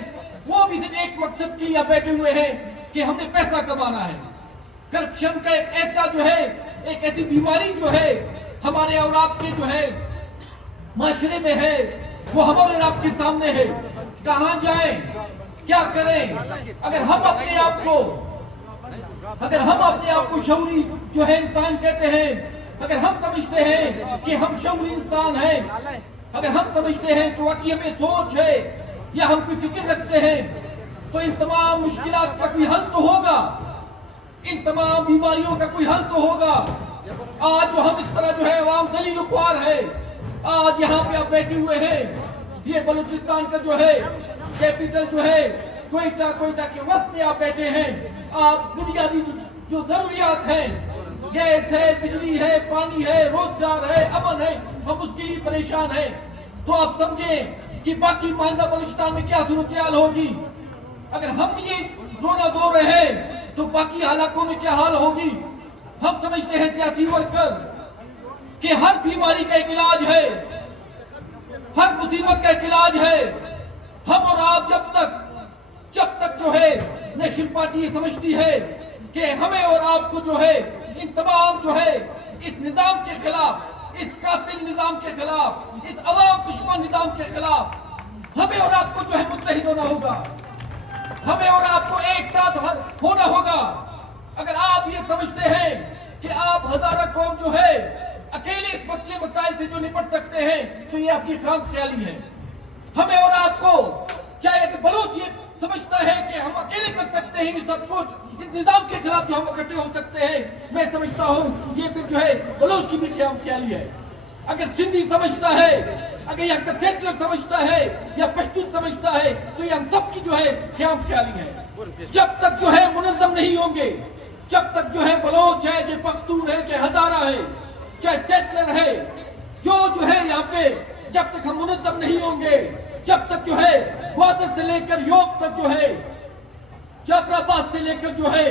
वो भी सिर्फ एक मकसद के लिए बैठे हुए हैं कि हमने पैसा कमाना है। करप्शन का एक ऐसा जो है, एक ऐसी बीमारी जो है हमारे और आपके जो है माशरे में है, वो हमारे और आपके सामने है। कहां जाएं, क्या करें? अगर हम अपने आप को शऊरी जो है इंसान कहते हैं, अगर हम समझते हैं कि हम शऊरी इंसान हैं, अगर हम समझते हैं कि वाकई हमें सोच है या हम कोई फिक्र रखते हैं, तो इन तमाम मुश्किलात का कोई हल तो होगा, इन तमाम बीमारियों का कोई हल तो होगा। आज जो हम इस तरह जो है अवाम दलील ख्वार है, आज यहाँ पे आप बैठे हुए हैं, ये बलूचिस्तान का जो है कैपिटल जो है कोयटा के वस्त में आप बैठे हैं। आप बुनियादी जो जरूरियात हैं, गैस है, बिजली है, पानी है, रोजगार है, अमन है, हम उसके लिए परेशान हैं। तो आप समझें कि बाकी मानदा बलूचिस्तान में क्या सूरत होगी। अगर हम ये रोना दो रहे हैं तो बाकी हालाकों में क्या हाल होगी। हम समझते हैं सियासी वर्कर कि हर बीमारी का एक इलाज है, हर मुसीबत का एक इलाज है। हम और आप जब तक जो है नेशनल पार्टी ये समझती है कि हमें और आपको जो है इन तमाम जो है इस निजाम के खिलाफ, इस कातिल निजाम के खिलाफ, इस अवाम दुश्मन निजाम के खिलाफ हमें और आपको जो है मुत्तहिद होना होगा, हमें और आपको एक साथ होना होगा। अगर आप ये समझते हैं कि आप हजारा कौम जो है अकेले इस मसले मसाइल से जो निपट सकते हैं, तो ये आपकी खामख्याली है। हमें और आपको चाहे कि बलूच ये समझता है कि हम अकेले कर सकते हैं सब कुछ, इस निजाम के खिलाफ जो हम इकट्ठे हो सकते हैं, मैं समझता हूँ ये फिर जो है बलूच की भी खामख्याली है। अगर सिंधी समझता है, अगर यहाँ का सेटलर समझता है या पश्तून समझता है, तो ये हम सब की जो है खामख्याली है। जब तक जो है मुनज़्ज़म नहीं होंगे, जब तक जो है बलोच है, चाहे पख्तून है, चाहे हजारा है, चाहे सेटलर है, जो है यहाँ पे, जब तक हम मुनज़्ज़म नहीं होंगे, जब तक जो है ग्वादर से लेकर योग तक जो है, जाफराबाद से लेकर जो है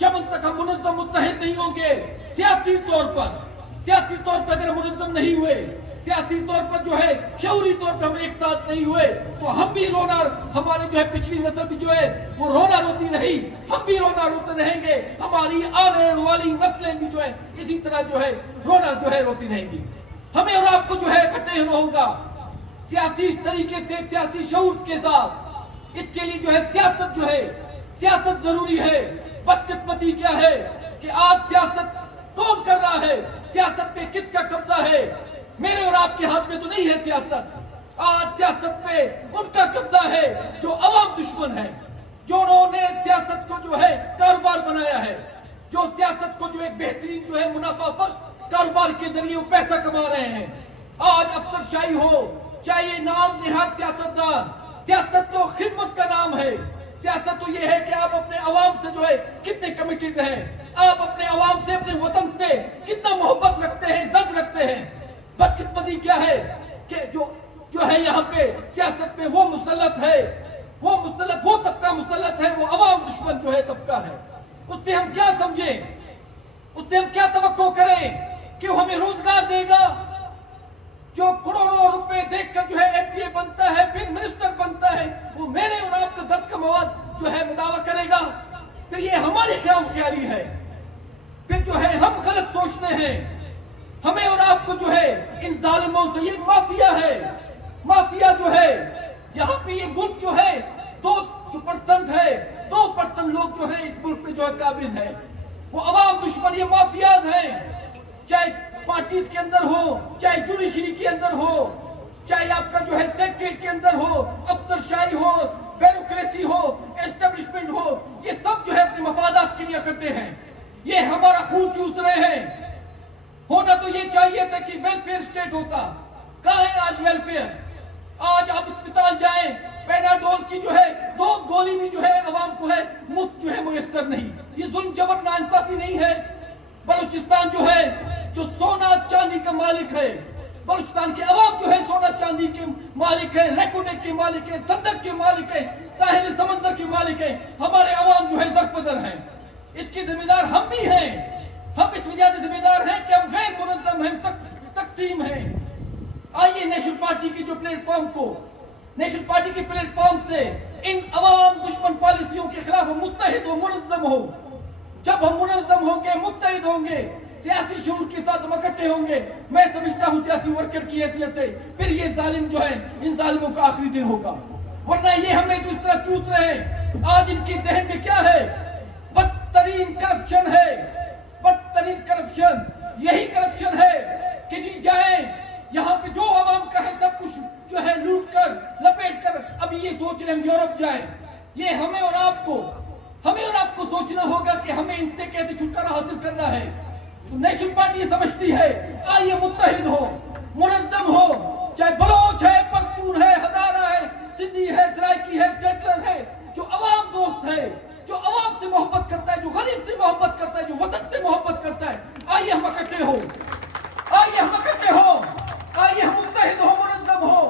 चमन तक हम मुनज़्ज़म मुत्तहिद नहीं होंगे। सियासी तौर पर अगर मुनज़्ज़म नहीं हुए, सियासी तौर पर जो है शऊरी तौर पर हम एक साथ नहीं हुए, तो हम भी रोना, हमारे जो है पिछली नस्ल भी जो है वो रोना रोती रही, हम भी रोना रोते रहेंगे, हमारी आने वाली नस्लें भी जो है इसी तरह जो है रोना जो है रोती रहेंगी। हमें और आपको जो है इकट्ठे होना होगा सियासी तरीके से, सियासी शऊर के साथ। इसके लिए जो है सियासत जरूरी है। बदकिस्मती क्या है कि आज सियासत कौन कर रहा है, सियासत पे किसका कब्जा है? मेरे और आपके हाथ में तो नहीं है सियासत। आज सियासत पे उनका कब्जा है जो अवाम दुश्मन है, जो उन्होंने सियासत को जो है कारोबार बनाया है, जो सियासत को जो एक बेहतरीन जो है मुनाफा बख्श कारोबार के जरिए वो पैसा कमा रहे हैं। आज अफसरशाही हो, चाहे नाम निहाद सियासतदान, सियासत तो खिदमत का नाम है। सियासत तो ये है कि आप अपने अवाम से जो है कितने कमिटेड हैं, आप अपने अवाम से, अपने वतन से कितना मोहब्बत रखते हैं, दर्द रखते हैं। बदकिस्मती क्या है कि जो है यहाँ पे सियासत में वो मुसल्लत है, वो तबका मुसल्लत है, वो अवाम दुश्मन जो है तबका है। उससे हम क्या समझें, उससे हम क्या तवक्को करें कि वो हमें रोजगार देगा? जो करोड़ों रुपए देखकर जो है एमपीए बनता है, फिर मिनिस्टर बनता है, वो मेरे और आपका दर्द का मवाद जो है मुदावा करेगा? फिर ये हमारी खामख्याली है, फिर जो है हम गलत सोचते हैं। हमें और आपको जो है इन जालिमों से, ये माफिया है, माफिया जो है यहाँ पे, ये मुल्क जो है 2% है, 2% लोग जो है इस मुल्क पे जो है काबिज है, वो अवाम दुश्मन, ये माफियाज हैं। चाहे पार्टीज के अंदर हो, चाहे जुडिशरी के अंदर हो, चाहे आपका जो है सेक्रेटरीट के अंदर हो, अफसरशाही हो, ब्यूरोक्रेसी हो, एस्टेब्लिशमेंट हो, ये सब जो है अपने मफादात के लिए इकट्ठे हैं। ये हमारा खून चूस रहे हैं। होना तो ये चाहिए था कि वेलफेयर स्टेट होता। कहाँ है आज वेलफेयर? आज आप अस्पताल जाएं, पैनाडोल की जो है 2 गोली भी जो है अवाम को है मुफ्त जो है मुयस्सर नहीं। ये जुल्म जबर नाइंसाफी नहीं है? बलूचिस्तान जो है, जो सोना चांदी का मालिक है, बलूचिस्तान के अवाम जो है सोना चांदी के मालिक है, रेकोनेक के मालिक है, संदक के मालिक है, साहिल समंदर के मालिक है। हमारे अवाम जो है दरपदर है, इसके जिम्मेदार हम भी हैं। हम इस वजह से जिम्मेदार हैं कि हम गैर मुनज़्ज़म हैं, तकसीम हैं। आइए नेशनल पार्टी की जो प्लेटफॉर्म को, नेशनल पार्टी के प्लेटफॉर्म से इन अवाम दुश्मन पॉलिसियों के खिलाफ हम मुत्तहिद हो, मुनज़्ज़म हो। जब हम मुनज़्ज़म होंगे, मुत्तहिद होंगे, सियासी शऊर के साथ हम इकट्ठे होंगे, मैं समझता हूँ सियासी वर्कर की हैसियत से फिर ये जालिम जो है, इन जालिमों का आखिरी दिन होगा। वरना ये हमें जो इस तरह चूस रहे हैं, आज इनके जहन में क्या है? बदतरीन करप्शन है, बदतरीन करप्शन। यही करप्शन है कि जी जाए यहाँ पे जो आवाम का है सब कुछ जो है लूट कर लपेट कर अब ये सोच रहे हम यूरोप जाए। ये हमें और आपको सोचना होगा कि हमें इनसे कैसे छुटकारा हासिल करना है। तो नेशनल पार्टी ये समझती है, आइए मुत्तहिद हो, मुनज़्ज़म हो, चाहे बलोच है, पख्तून है, हज़ारा है, सिंधी है, सराइकी है, चटलर है, जो अवाम दोस्त है, जो अवाम से मोहब्बत करता है, जो गरीब से मोहब्बत करता है, जो वतन से मोहब्बत करता है, आइए हम इकट्ठे हो, आइए हम इकट्ठे हो, आइए हम मुत्तहिद हो, मुनज़्ज़म हो,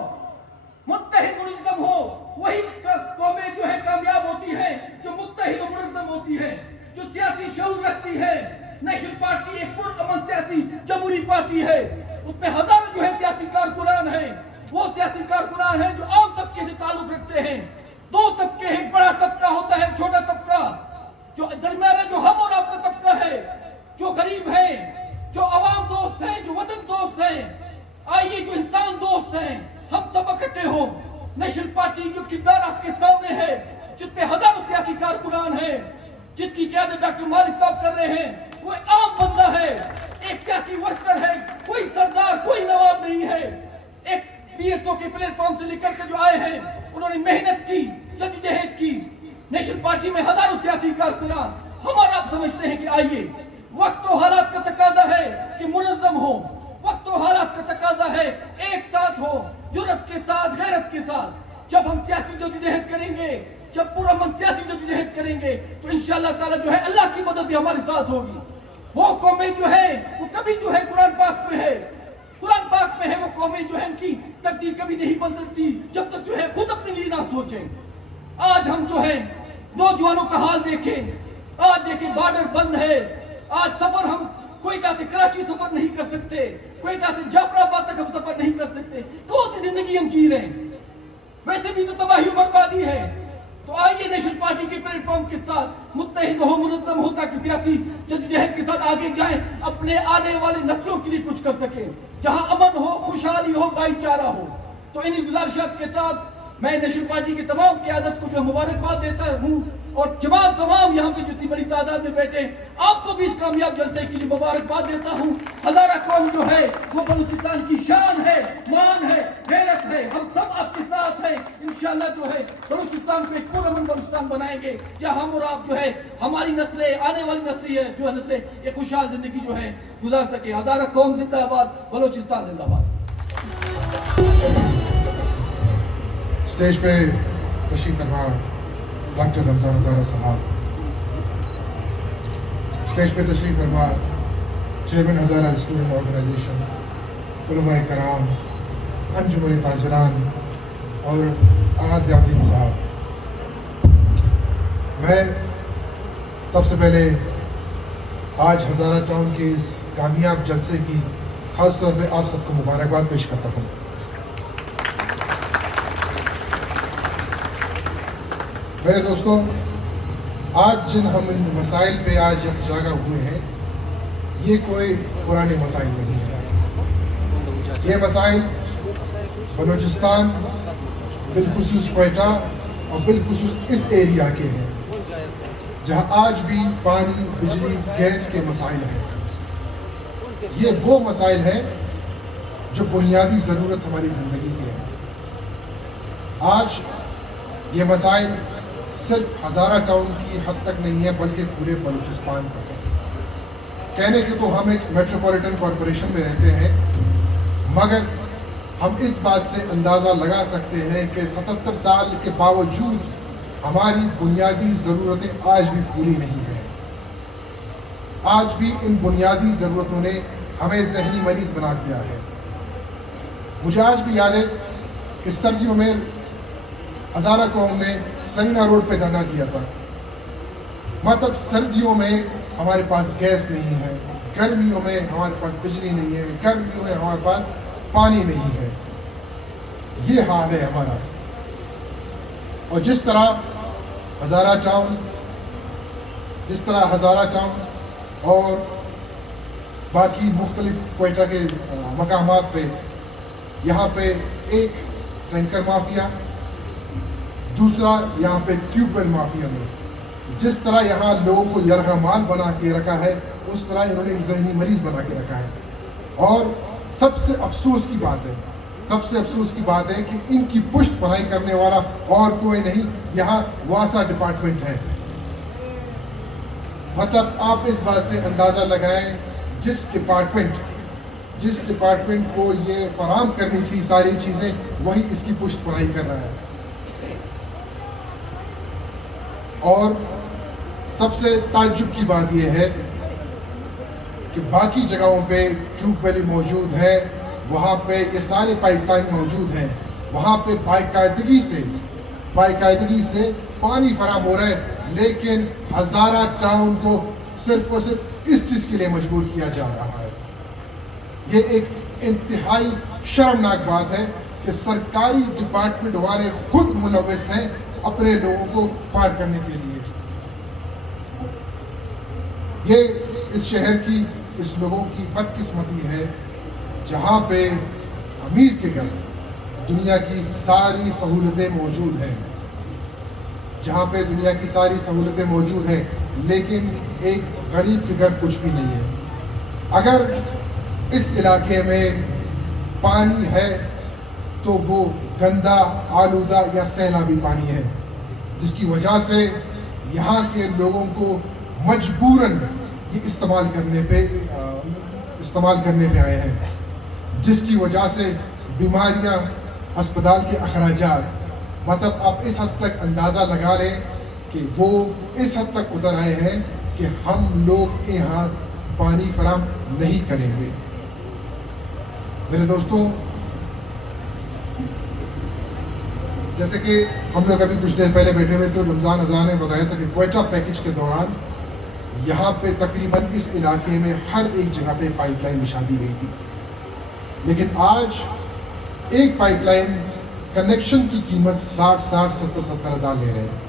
मुत्तहिद मुनज़्ज़म हो। वही कौमें जो है कामयाब होती है जो मुत्तहिद और मुनज़्ज़म होती है, जो सियासी शऊर रखती है। नेशनल पार्टी एक पुरअमन सियासी जमहूरी पार्टी है, उसमें हजारों जो है सियासी कारकुनान हैं। वो सियासी कारकुनान हैं जो आम तबके से ताल्लुक रखते हैं। दो तबके हैं, बड़ा तबका होता है, छोटा तबका, जो दरमियाना जो हम और आपका तबका है, जो गरीब है, जो अवाम दोस्त है, जो वतन दोस्त है। आइए जो इंसान दोस्त हैं, हम सब इकट्ठे हो। नेशनल पार्टी जो किरदार आपके सामने है, जिसपे हजारों सियासी कारकुनान हैं, जिसकी क़यादत डॉक्टर मालिक साहब कर रहे हैं, वो आम बंदा है, एक सियासी वर्कर है, कोई सरदार, कोई नवाब नहीं है। एक PSO के प्लेटफॉर्म से लेकर के जो आए हैं, उन्होंने मेहनत की, जद्दोजहद की। नेशनल पार्टी में हजारों सियासी कारकुनान, हम और आप समझते हैं कि आइए, वक्त और हालात का तकाजा है कि मुनज़्ज़म हो, वक्त और हालात का तकाजा है एक साथ हो, जुर्रत के साथ, गैरत के साथ। जब हम सियासी जद्दोजहद करेंगे, जब पुरअमन सियासी जद्दोजहद करेंगे, तो इंशाअल्लाह ताला जो है अल्लाह की मदद भी हमारे साथ होगी। वो कौमें जो है वो कभी जो है कुरान पाक में है, कुरान पाक में है, वो कौमें जो है उनकी तकदीर कभी नहीं बदलती जब तक जो है खुद अपने लिए ना सोचें। आज हम जो है नौजवानों का हाल देखें, आज देखें बॉर्डर बंद है, आज सफर हम कोयटा से कराची सफर नहीं कर सकते, कोयटा से जाफराबाद तक हम सफर नहीं कर सकते। कौन सी जिंदगी हम जी रहे हैं? वैसे भी तो तबाही और बर्बादी है। तो आइए नेशनल पार्टी के प्लेटफॉर्म के साथ मुत्तहिद हो, मुनज़्ज़म हो, ताकि सियासी जद्दोजहद के साथ आगे जाएं, अपने आने वाले नस्लों के लिए कुछ कर सकें, जहां अमन हो, खुशहाली हो, भाईचारा हो। तो इन गुजारिशात के साथ मैं नेशनल पार्टी की तमाम क़यादत को जो मुबारकबाद देता हूँ, और तमाम यहाँ पे जितनी बड़ी तादाद में बैठे आपको भी इस कामयाब जलसे के लिए मुबारकबाद देता हूँ। हज़ारा कौम जो है वो बलूचिस्तान की शान है, मान है, गैरत है। हम सब आपके साथ हैं। इंशाअल्लाह जो है बलूचिस्तान को एक पुरअमन बलूचिस्तान बनाएंगे, जहाँ हम और आप जो है, हमारी नस्लें, आने वाली नस्लें है जो है नस्लें एक खुशहाल जिंदगी जो है गुजार सके। हज़ारा कौम जिंदाबाद, बलूचिस्तान जिंदाबाद। स्टेज पे तशरीफ फरमा डॉक्टर रमज़ान हज़ारा साहब, स्टेज पे तशरीफ फरमा चेयरमैन हज़ारा स्टूडेंट ऑर्गेनाइजेशन, उलमाए कराम, अंजुमन ताजरान और आज़ादीन साहब। मैं सबसे पहले आज हज़ारा टाउन के इस कामयाब जलसे की ख़ास तौर पे आप सबको मुबारकबाद पेश करता हूँ। मेरे दोस्तों, आज जिन हम इन मसाइल पे आज यकजागा हुए हैं, ये कोई पुराने मसाइल नहीं है। ये मसाइल बलूचिस्तान, बिलखुसूस क्वेटा और बिलखुसूस इस एरिया के हैं, जहाँ आज भी पानी, बिजली, गैस के मसाइल हैं। ये वो मसाइल हैं जो बुनियादी ज़रूरत हमारी ज़िंदगी के हैं। आज ये मसाइल सिर्फ हज़ारा टाउन की हद तक नहीं है, बल्कि पूरे बलूचिस्तान तक है। कहने के तो हम एक मेट्रोपॉलिटन कॉरपोरेशन में रहते हैं, मगर हम इस बात से अंदाज़ा लगा सकते हैं कि 77 साल के बावजूद हमारी बुनियादी ज़रूरतें आज भी पूरी नहीं हैं। आज भी इन बुनियादी ज़रूरतों ने हमें ज़हनी मरीज़ बना दिया है। मुझे आज भी याद है कि सर्दियों में हज़ारा कौम ने सरीना रोड पे धरना दिया था। मतलब सर्दियों में हमारे पास गैस नहीं है, गर्मियों में हमारे पास बिजली नहीं है, गर्मियों में हमारे पास पानी नहीं है। ये हाल है हमारा। और जिस तरह हज़ारा टाउन और बाकी मुख्तलिफ क्वेटा के मकामात पे यहाँ पे एक टैंकर माफिया, दूसरा यहाँ पे ट्यूबवेल माफिया ने जिस तरह यहाँ लोगों को यरगमाल बना के रखा है, उस तरह इन्होंने एक जहनी मरीज बना के रखा है। और सबसे अफसोस की बात है कि इनकी पुष्ट पनाही करने वाला और कोई नहीं, यहाँ वासा डिपार्टमेंट है। मतलब आप इस बात से अंदाज़ा लगाएं, जिस डिपार्टमेंट को ये फराम करनी थी सारी चीज़ें, वही इसकी पुष्ट पनाही कर रहा है। और सबसे ताज्जुब की बात यह है कि बाकी जगहों पे ट्यूबवेल मौजूद है, वहाँ पे ये सारे पाइपलाइन मौजूद हैं, वहाँ पे बाकायदगी से पानी फराम हो रहा है, लेकिन हज़ारा टाउन को सिर्फ और सिर्फ इस चीज़ के लिए मजबूर किया जा रहा है। ये एक इंतहाई शर्मनाक बात है कि सरकारी डिपार्टमेंट वाले खुद मुलव्वस हैं अपने लोगों को पार करने के लिए। ये इस शहर की, इस लोगों की बदकिस्मती है जहाँ पे अमीर के घर दुनिया की सारी सहूलतें मौजूद हैं, लेकिन एक गरीब के घर कुछ भी नहीं है। अगर इस इलाके में पानी है तो वो गंदा, आलूदा या सैलाबी पानी है, जिसकी वजह से यहाँ के लोगों को मजबूरन ये इस्तेमाल करने पे आए हैं, जिसकी वजह से बीमारियाँ, अस्पताल के अखराजात, मतलब आप इस हद तक अंदाज़ा लगा लें कि वो इस हद तक उतर आए हैं कि हम लोग यहाँ पानी फराम नहीं करेंगे। मेरे दोस्तों, जैसे कि हम लोग अभी कुछ देर पहले बैठे हुए थे, रमज़ान अज़ान ने बताया था कि क्वेटा पैकेज के दौरान यहाँ पे तकरीबन इस इलाके में हर एक जगह पे पाइपलाइन बिछा दी गई थी, लेकिन आज एक पाइपलाइन कनेक्शन की कीमत 60-70 हज़ार ले रहे हैं।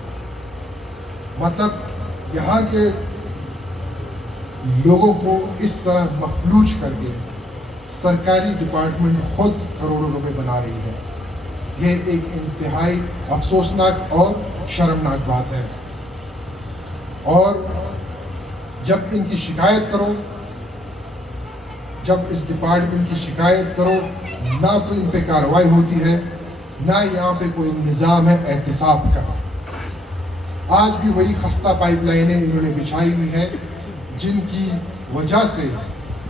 मतलब यहाँ के लोगों को इस तरह मफलूज करके सरकारी डिपार्टमेंट खुद करोड़ों रुपए बना रही है। ये एक इंतहाई अफसोसनाक और शर्मनाक बात है। और जब इनकी शिकायत करो, जब इस डिपार्टमेंट की शिकायत करो, ना तो इन पे कार्रवाई होती है, ना यहाँ पे कोई निज़ाम है एहतिसाब का। आज भी वही खस्ता पाइपलाइनें इन्होंने बिछाई हुई है, जिनकी वजह से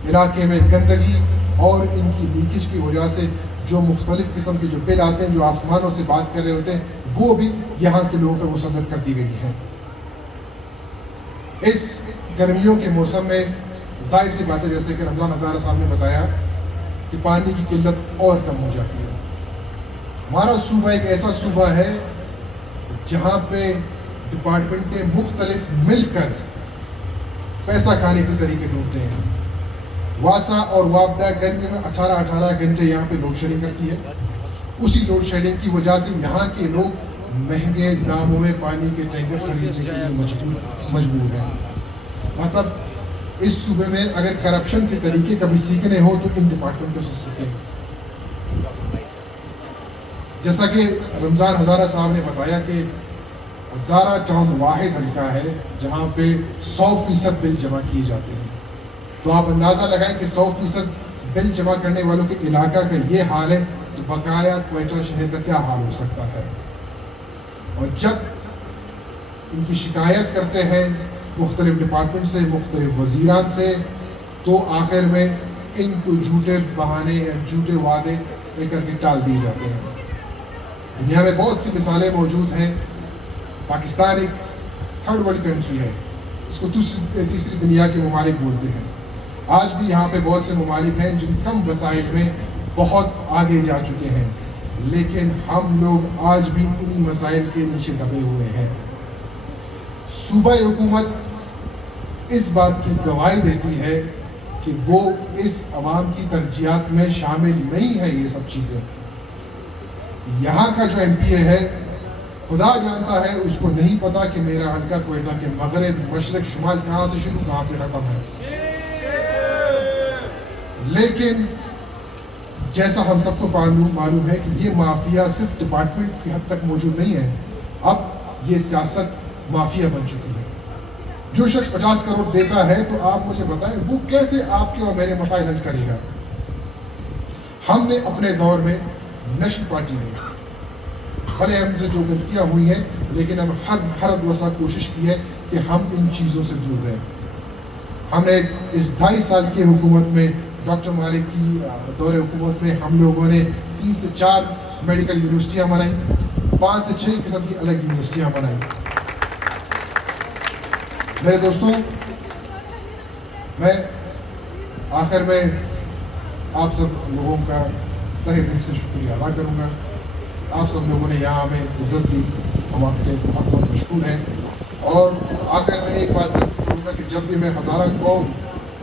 इलाके में गंदगी और इनकी लीकेज की वजह से जो मुख्तलिफ किस्म के जो बिल आते हैं, जो आसमानों से बात कर रहे होते हैं, वो भी यहाँ के लोगों पर मुसल्लत कर दी गई है। इस गर्मियों के मौसम में जाहिर सी बात है, जैसे कि रमज़ान हज़ारा साहब ने बताया, कि पानी की किल्लत और कम हो जाती है। हमारा सूबा एक ऐसा सूबा है जहाँ पे डिपार्टमेंटें मुख्तलिफ मिलकर पैसा खाने के तरीके ढूंढते हैं। वासा और वापडा गर्मी में 18 घंटे यहाँ पे लोड शेडिंग करती है। उसी लोड शेडिंग की वजह से यहाँ के लोग महंगे दामों में पानी के टैंकर खरीदने के लिए मजबूर हैं। मतलब इस सूबे में अगर करप्शन के तरीके कभी सीखने हो तो इन डिपार्टमेंटों से सीखें। जैसा कि रमज़ान हज़ारा साहब ने बताया कि हज़ारा टाउन वाहिद हल्का है जहाँ पे 100% बिल जमा किए जाते हैं। तो आप अंदाज़ा लगाएं कि 100% बिल जमा करने वालों के इलाका का ये हाल है, तो बकाया क्वेटा शहर का क्या हाल हो सकता है। और जब इनकी शिकायत करते हैं मुख्तलिफ डिपार्टमेंट से, मुख्तलिफ वज़ीरान से, तो आखिर में इनको झूठे बहाने या झूठे वादे लेकर के टाल दिए जाते हैं। दुनिया में बहुत सी मिसालें मौजूद हैं। पाकिस्तान एक थर्ड वर्ल्ड कंट्री है, इसको तीसरी दुनिया के ममालिक बोलते हैं। आज भी यहाँ पे बहुत से ममालिक हैं जिन कम वसाइल में बहुत आगे जा चुके हैं, लेकिन हम लोग आज भी इन्हीं मसाइल के नीचे दबे हुए हैं। सूबाई हुकूमत इस बात की गवाही देती है कि वो इस अवाम की तरजीहात में शामिल नहीं है। ये सब चीज़ें यहाँ का जो MPA है खुदा जानता है, उसको नहीं पता कि मेरा हल्का क्वेटा के मगरब मशरक शुमाल कहाँ से शुरू कहाँ से ख़त्म है। लेकिन जैसा हम सबको मालूम है कि ये माफिया सिर्फ डिपार्टमेंट की हद तक मौजूद नहीं है, अब ये सियासत माफिया बन चुकी है। जो शख्स 50 करोड़ देता है तो आप मुझे बताएं वो कैसे आपके और मेरे मसाइल हल करेगा। हमने अपने दौर में नेशनल पार्टी में भले हमसे जो गलतियां हुई हैं, लेकिन हम हर वसा कोशिश की है कि हम इन चीज़ों से दूर रहें। हमने इस 2.5 साल की हुकूमत में, डॉक्टर मालिक की दौरे हुकूमत में, हम लोगों ने 3 से 4 मेडिकल यूनिवर्सिटियाँ बनाई, 5 से 6 किस्म की अलग यूनिवर्सिटियाँ बनाई। मेरे दोस्तों, मैं आखिर में आप सब लोगों का तहे दिल से शुक्रिया अदा करूँगा। आप सब लोगों ने यहाँ हमें इज़्ज़त दी, हम आपके बहुत बहुत मशकूर हैं। और आखिर में एक बात ज़रूर करूँगा कि जब भी मैं हज़ारा कौम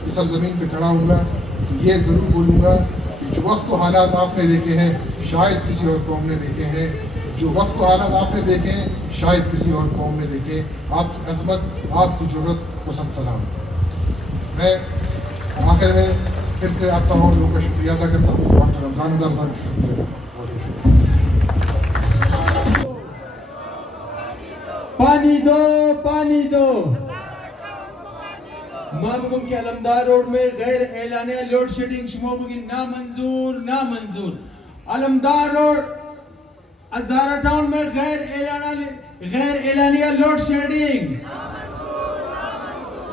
की सरज़मीन पे खड़ा हूँगा तो ये ज़रूर बोलूँगा कि जो वक्त व हालात आपने देखे हैं शायद किसी और कौम ने देखे हैं, जो वक्त व हालात आपने देखे हैं शायद किसी और कौम ने देखे। आपकी अज़मत, आपकी ज़रूरत को सत सलाम। मैं आखिर में फिर से आप तमाम लोगों का शुक्रिया अदा करता हूँ। डॉक्टर रमज़ान साहब का शुक्रिया, बहुत बहुत शुक्रिया। पानी दो, पानी दो। मामगुम के अलमदार रोड में गैर एलानिया लोड शेडिंग शुमाबू की नामंजूर। अलमदार रोड अज़ारा टाउन में गैर एलानिया लोड शेडिंग।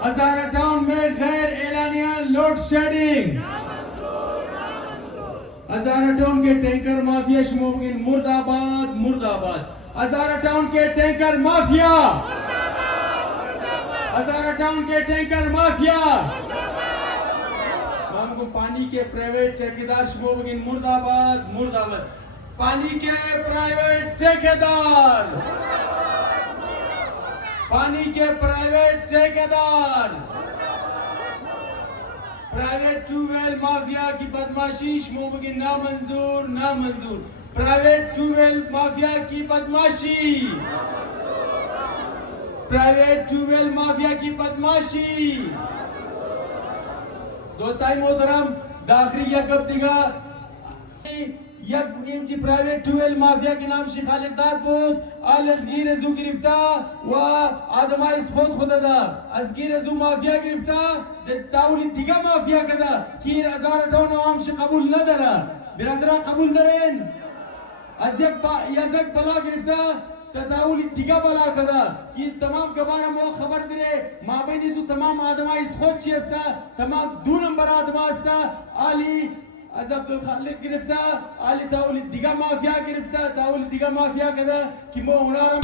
अज़ारा टाउन में गैर एलानिया लोड शेडिंग। अज़ारा टाउन के टैंकर माफिया शुमाबू की मुर्दाबाद। अज़ारा टाउन के टैंकर माफिया, हज़ारा टाउन के टैंकर माफिया। हमको पानी के प्राइवेट ठेकेदार शुमाबगिन मुर्दाबाद। पानी के प्राइवेट ठेकेदार, प्राइवेट ट्यूबवेल माफिया की बदमाशी शुमाबगिन नामंजूर। प्राइवेट ट्यूबवेल माफिया की बदमाशी। दोस्ताई मोहतरम, दाखिली यकब दिगा इंची प्राइवेट ट्यूबवेल माफिया के नाम से खालिदार بود آل ازگیر ازو گرفته و آدمای خود خدا ازگیر ازو مافیا گرفته تاولی دیگه مافیا کده که هزار تون عوام ش قبول نداره. برادران قبول دارین؟ از یک بلا گرفته تداولی دیگه بلا کده که تمام کبارم و خبر داره مابین ازو تمام آدمای خود چی است، تمام دو نمبر آدم است. آلی از عبدالخالق گرفته، آلی تاولی دیگه مافیا گرفته، تاولی دیگه مافیا کده که ما هنرم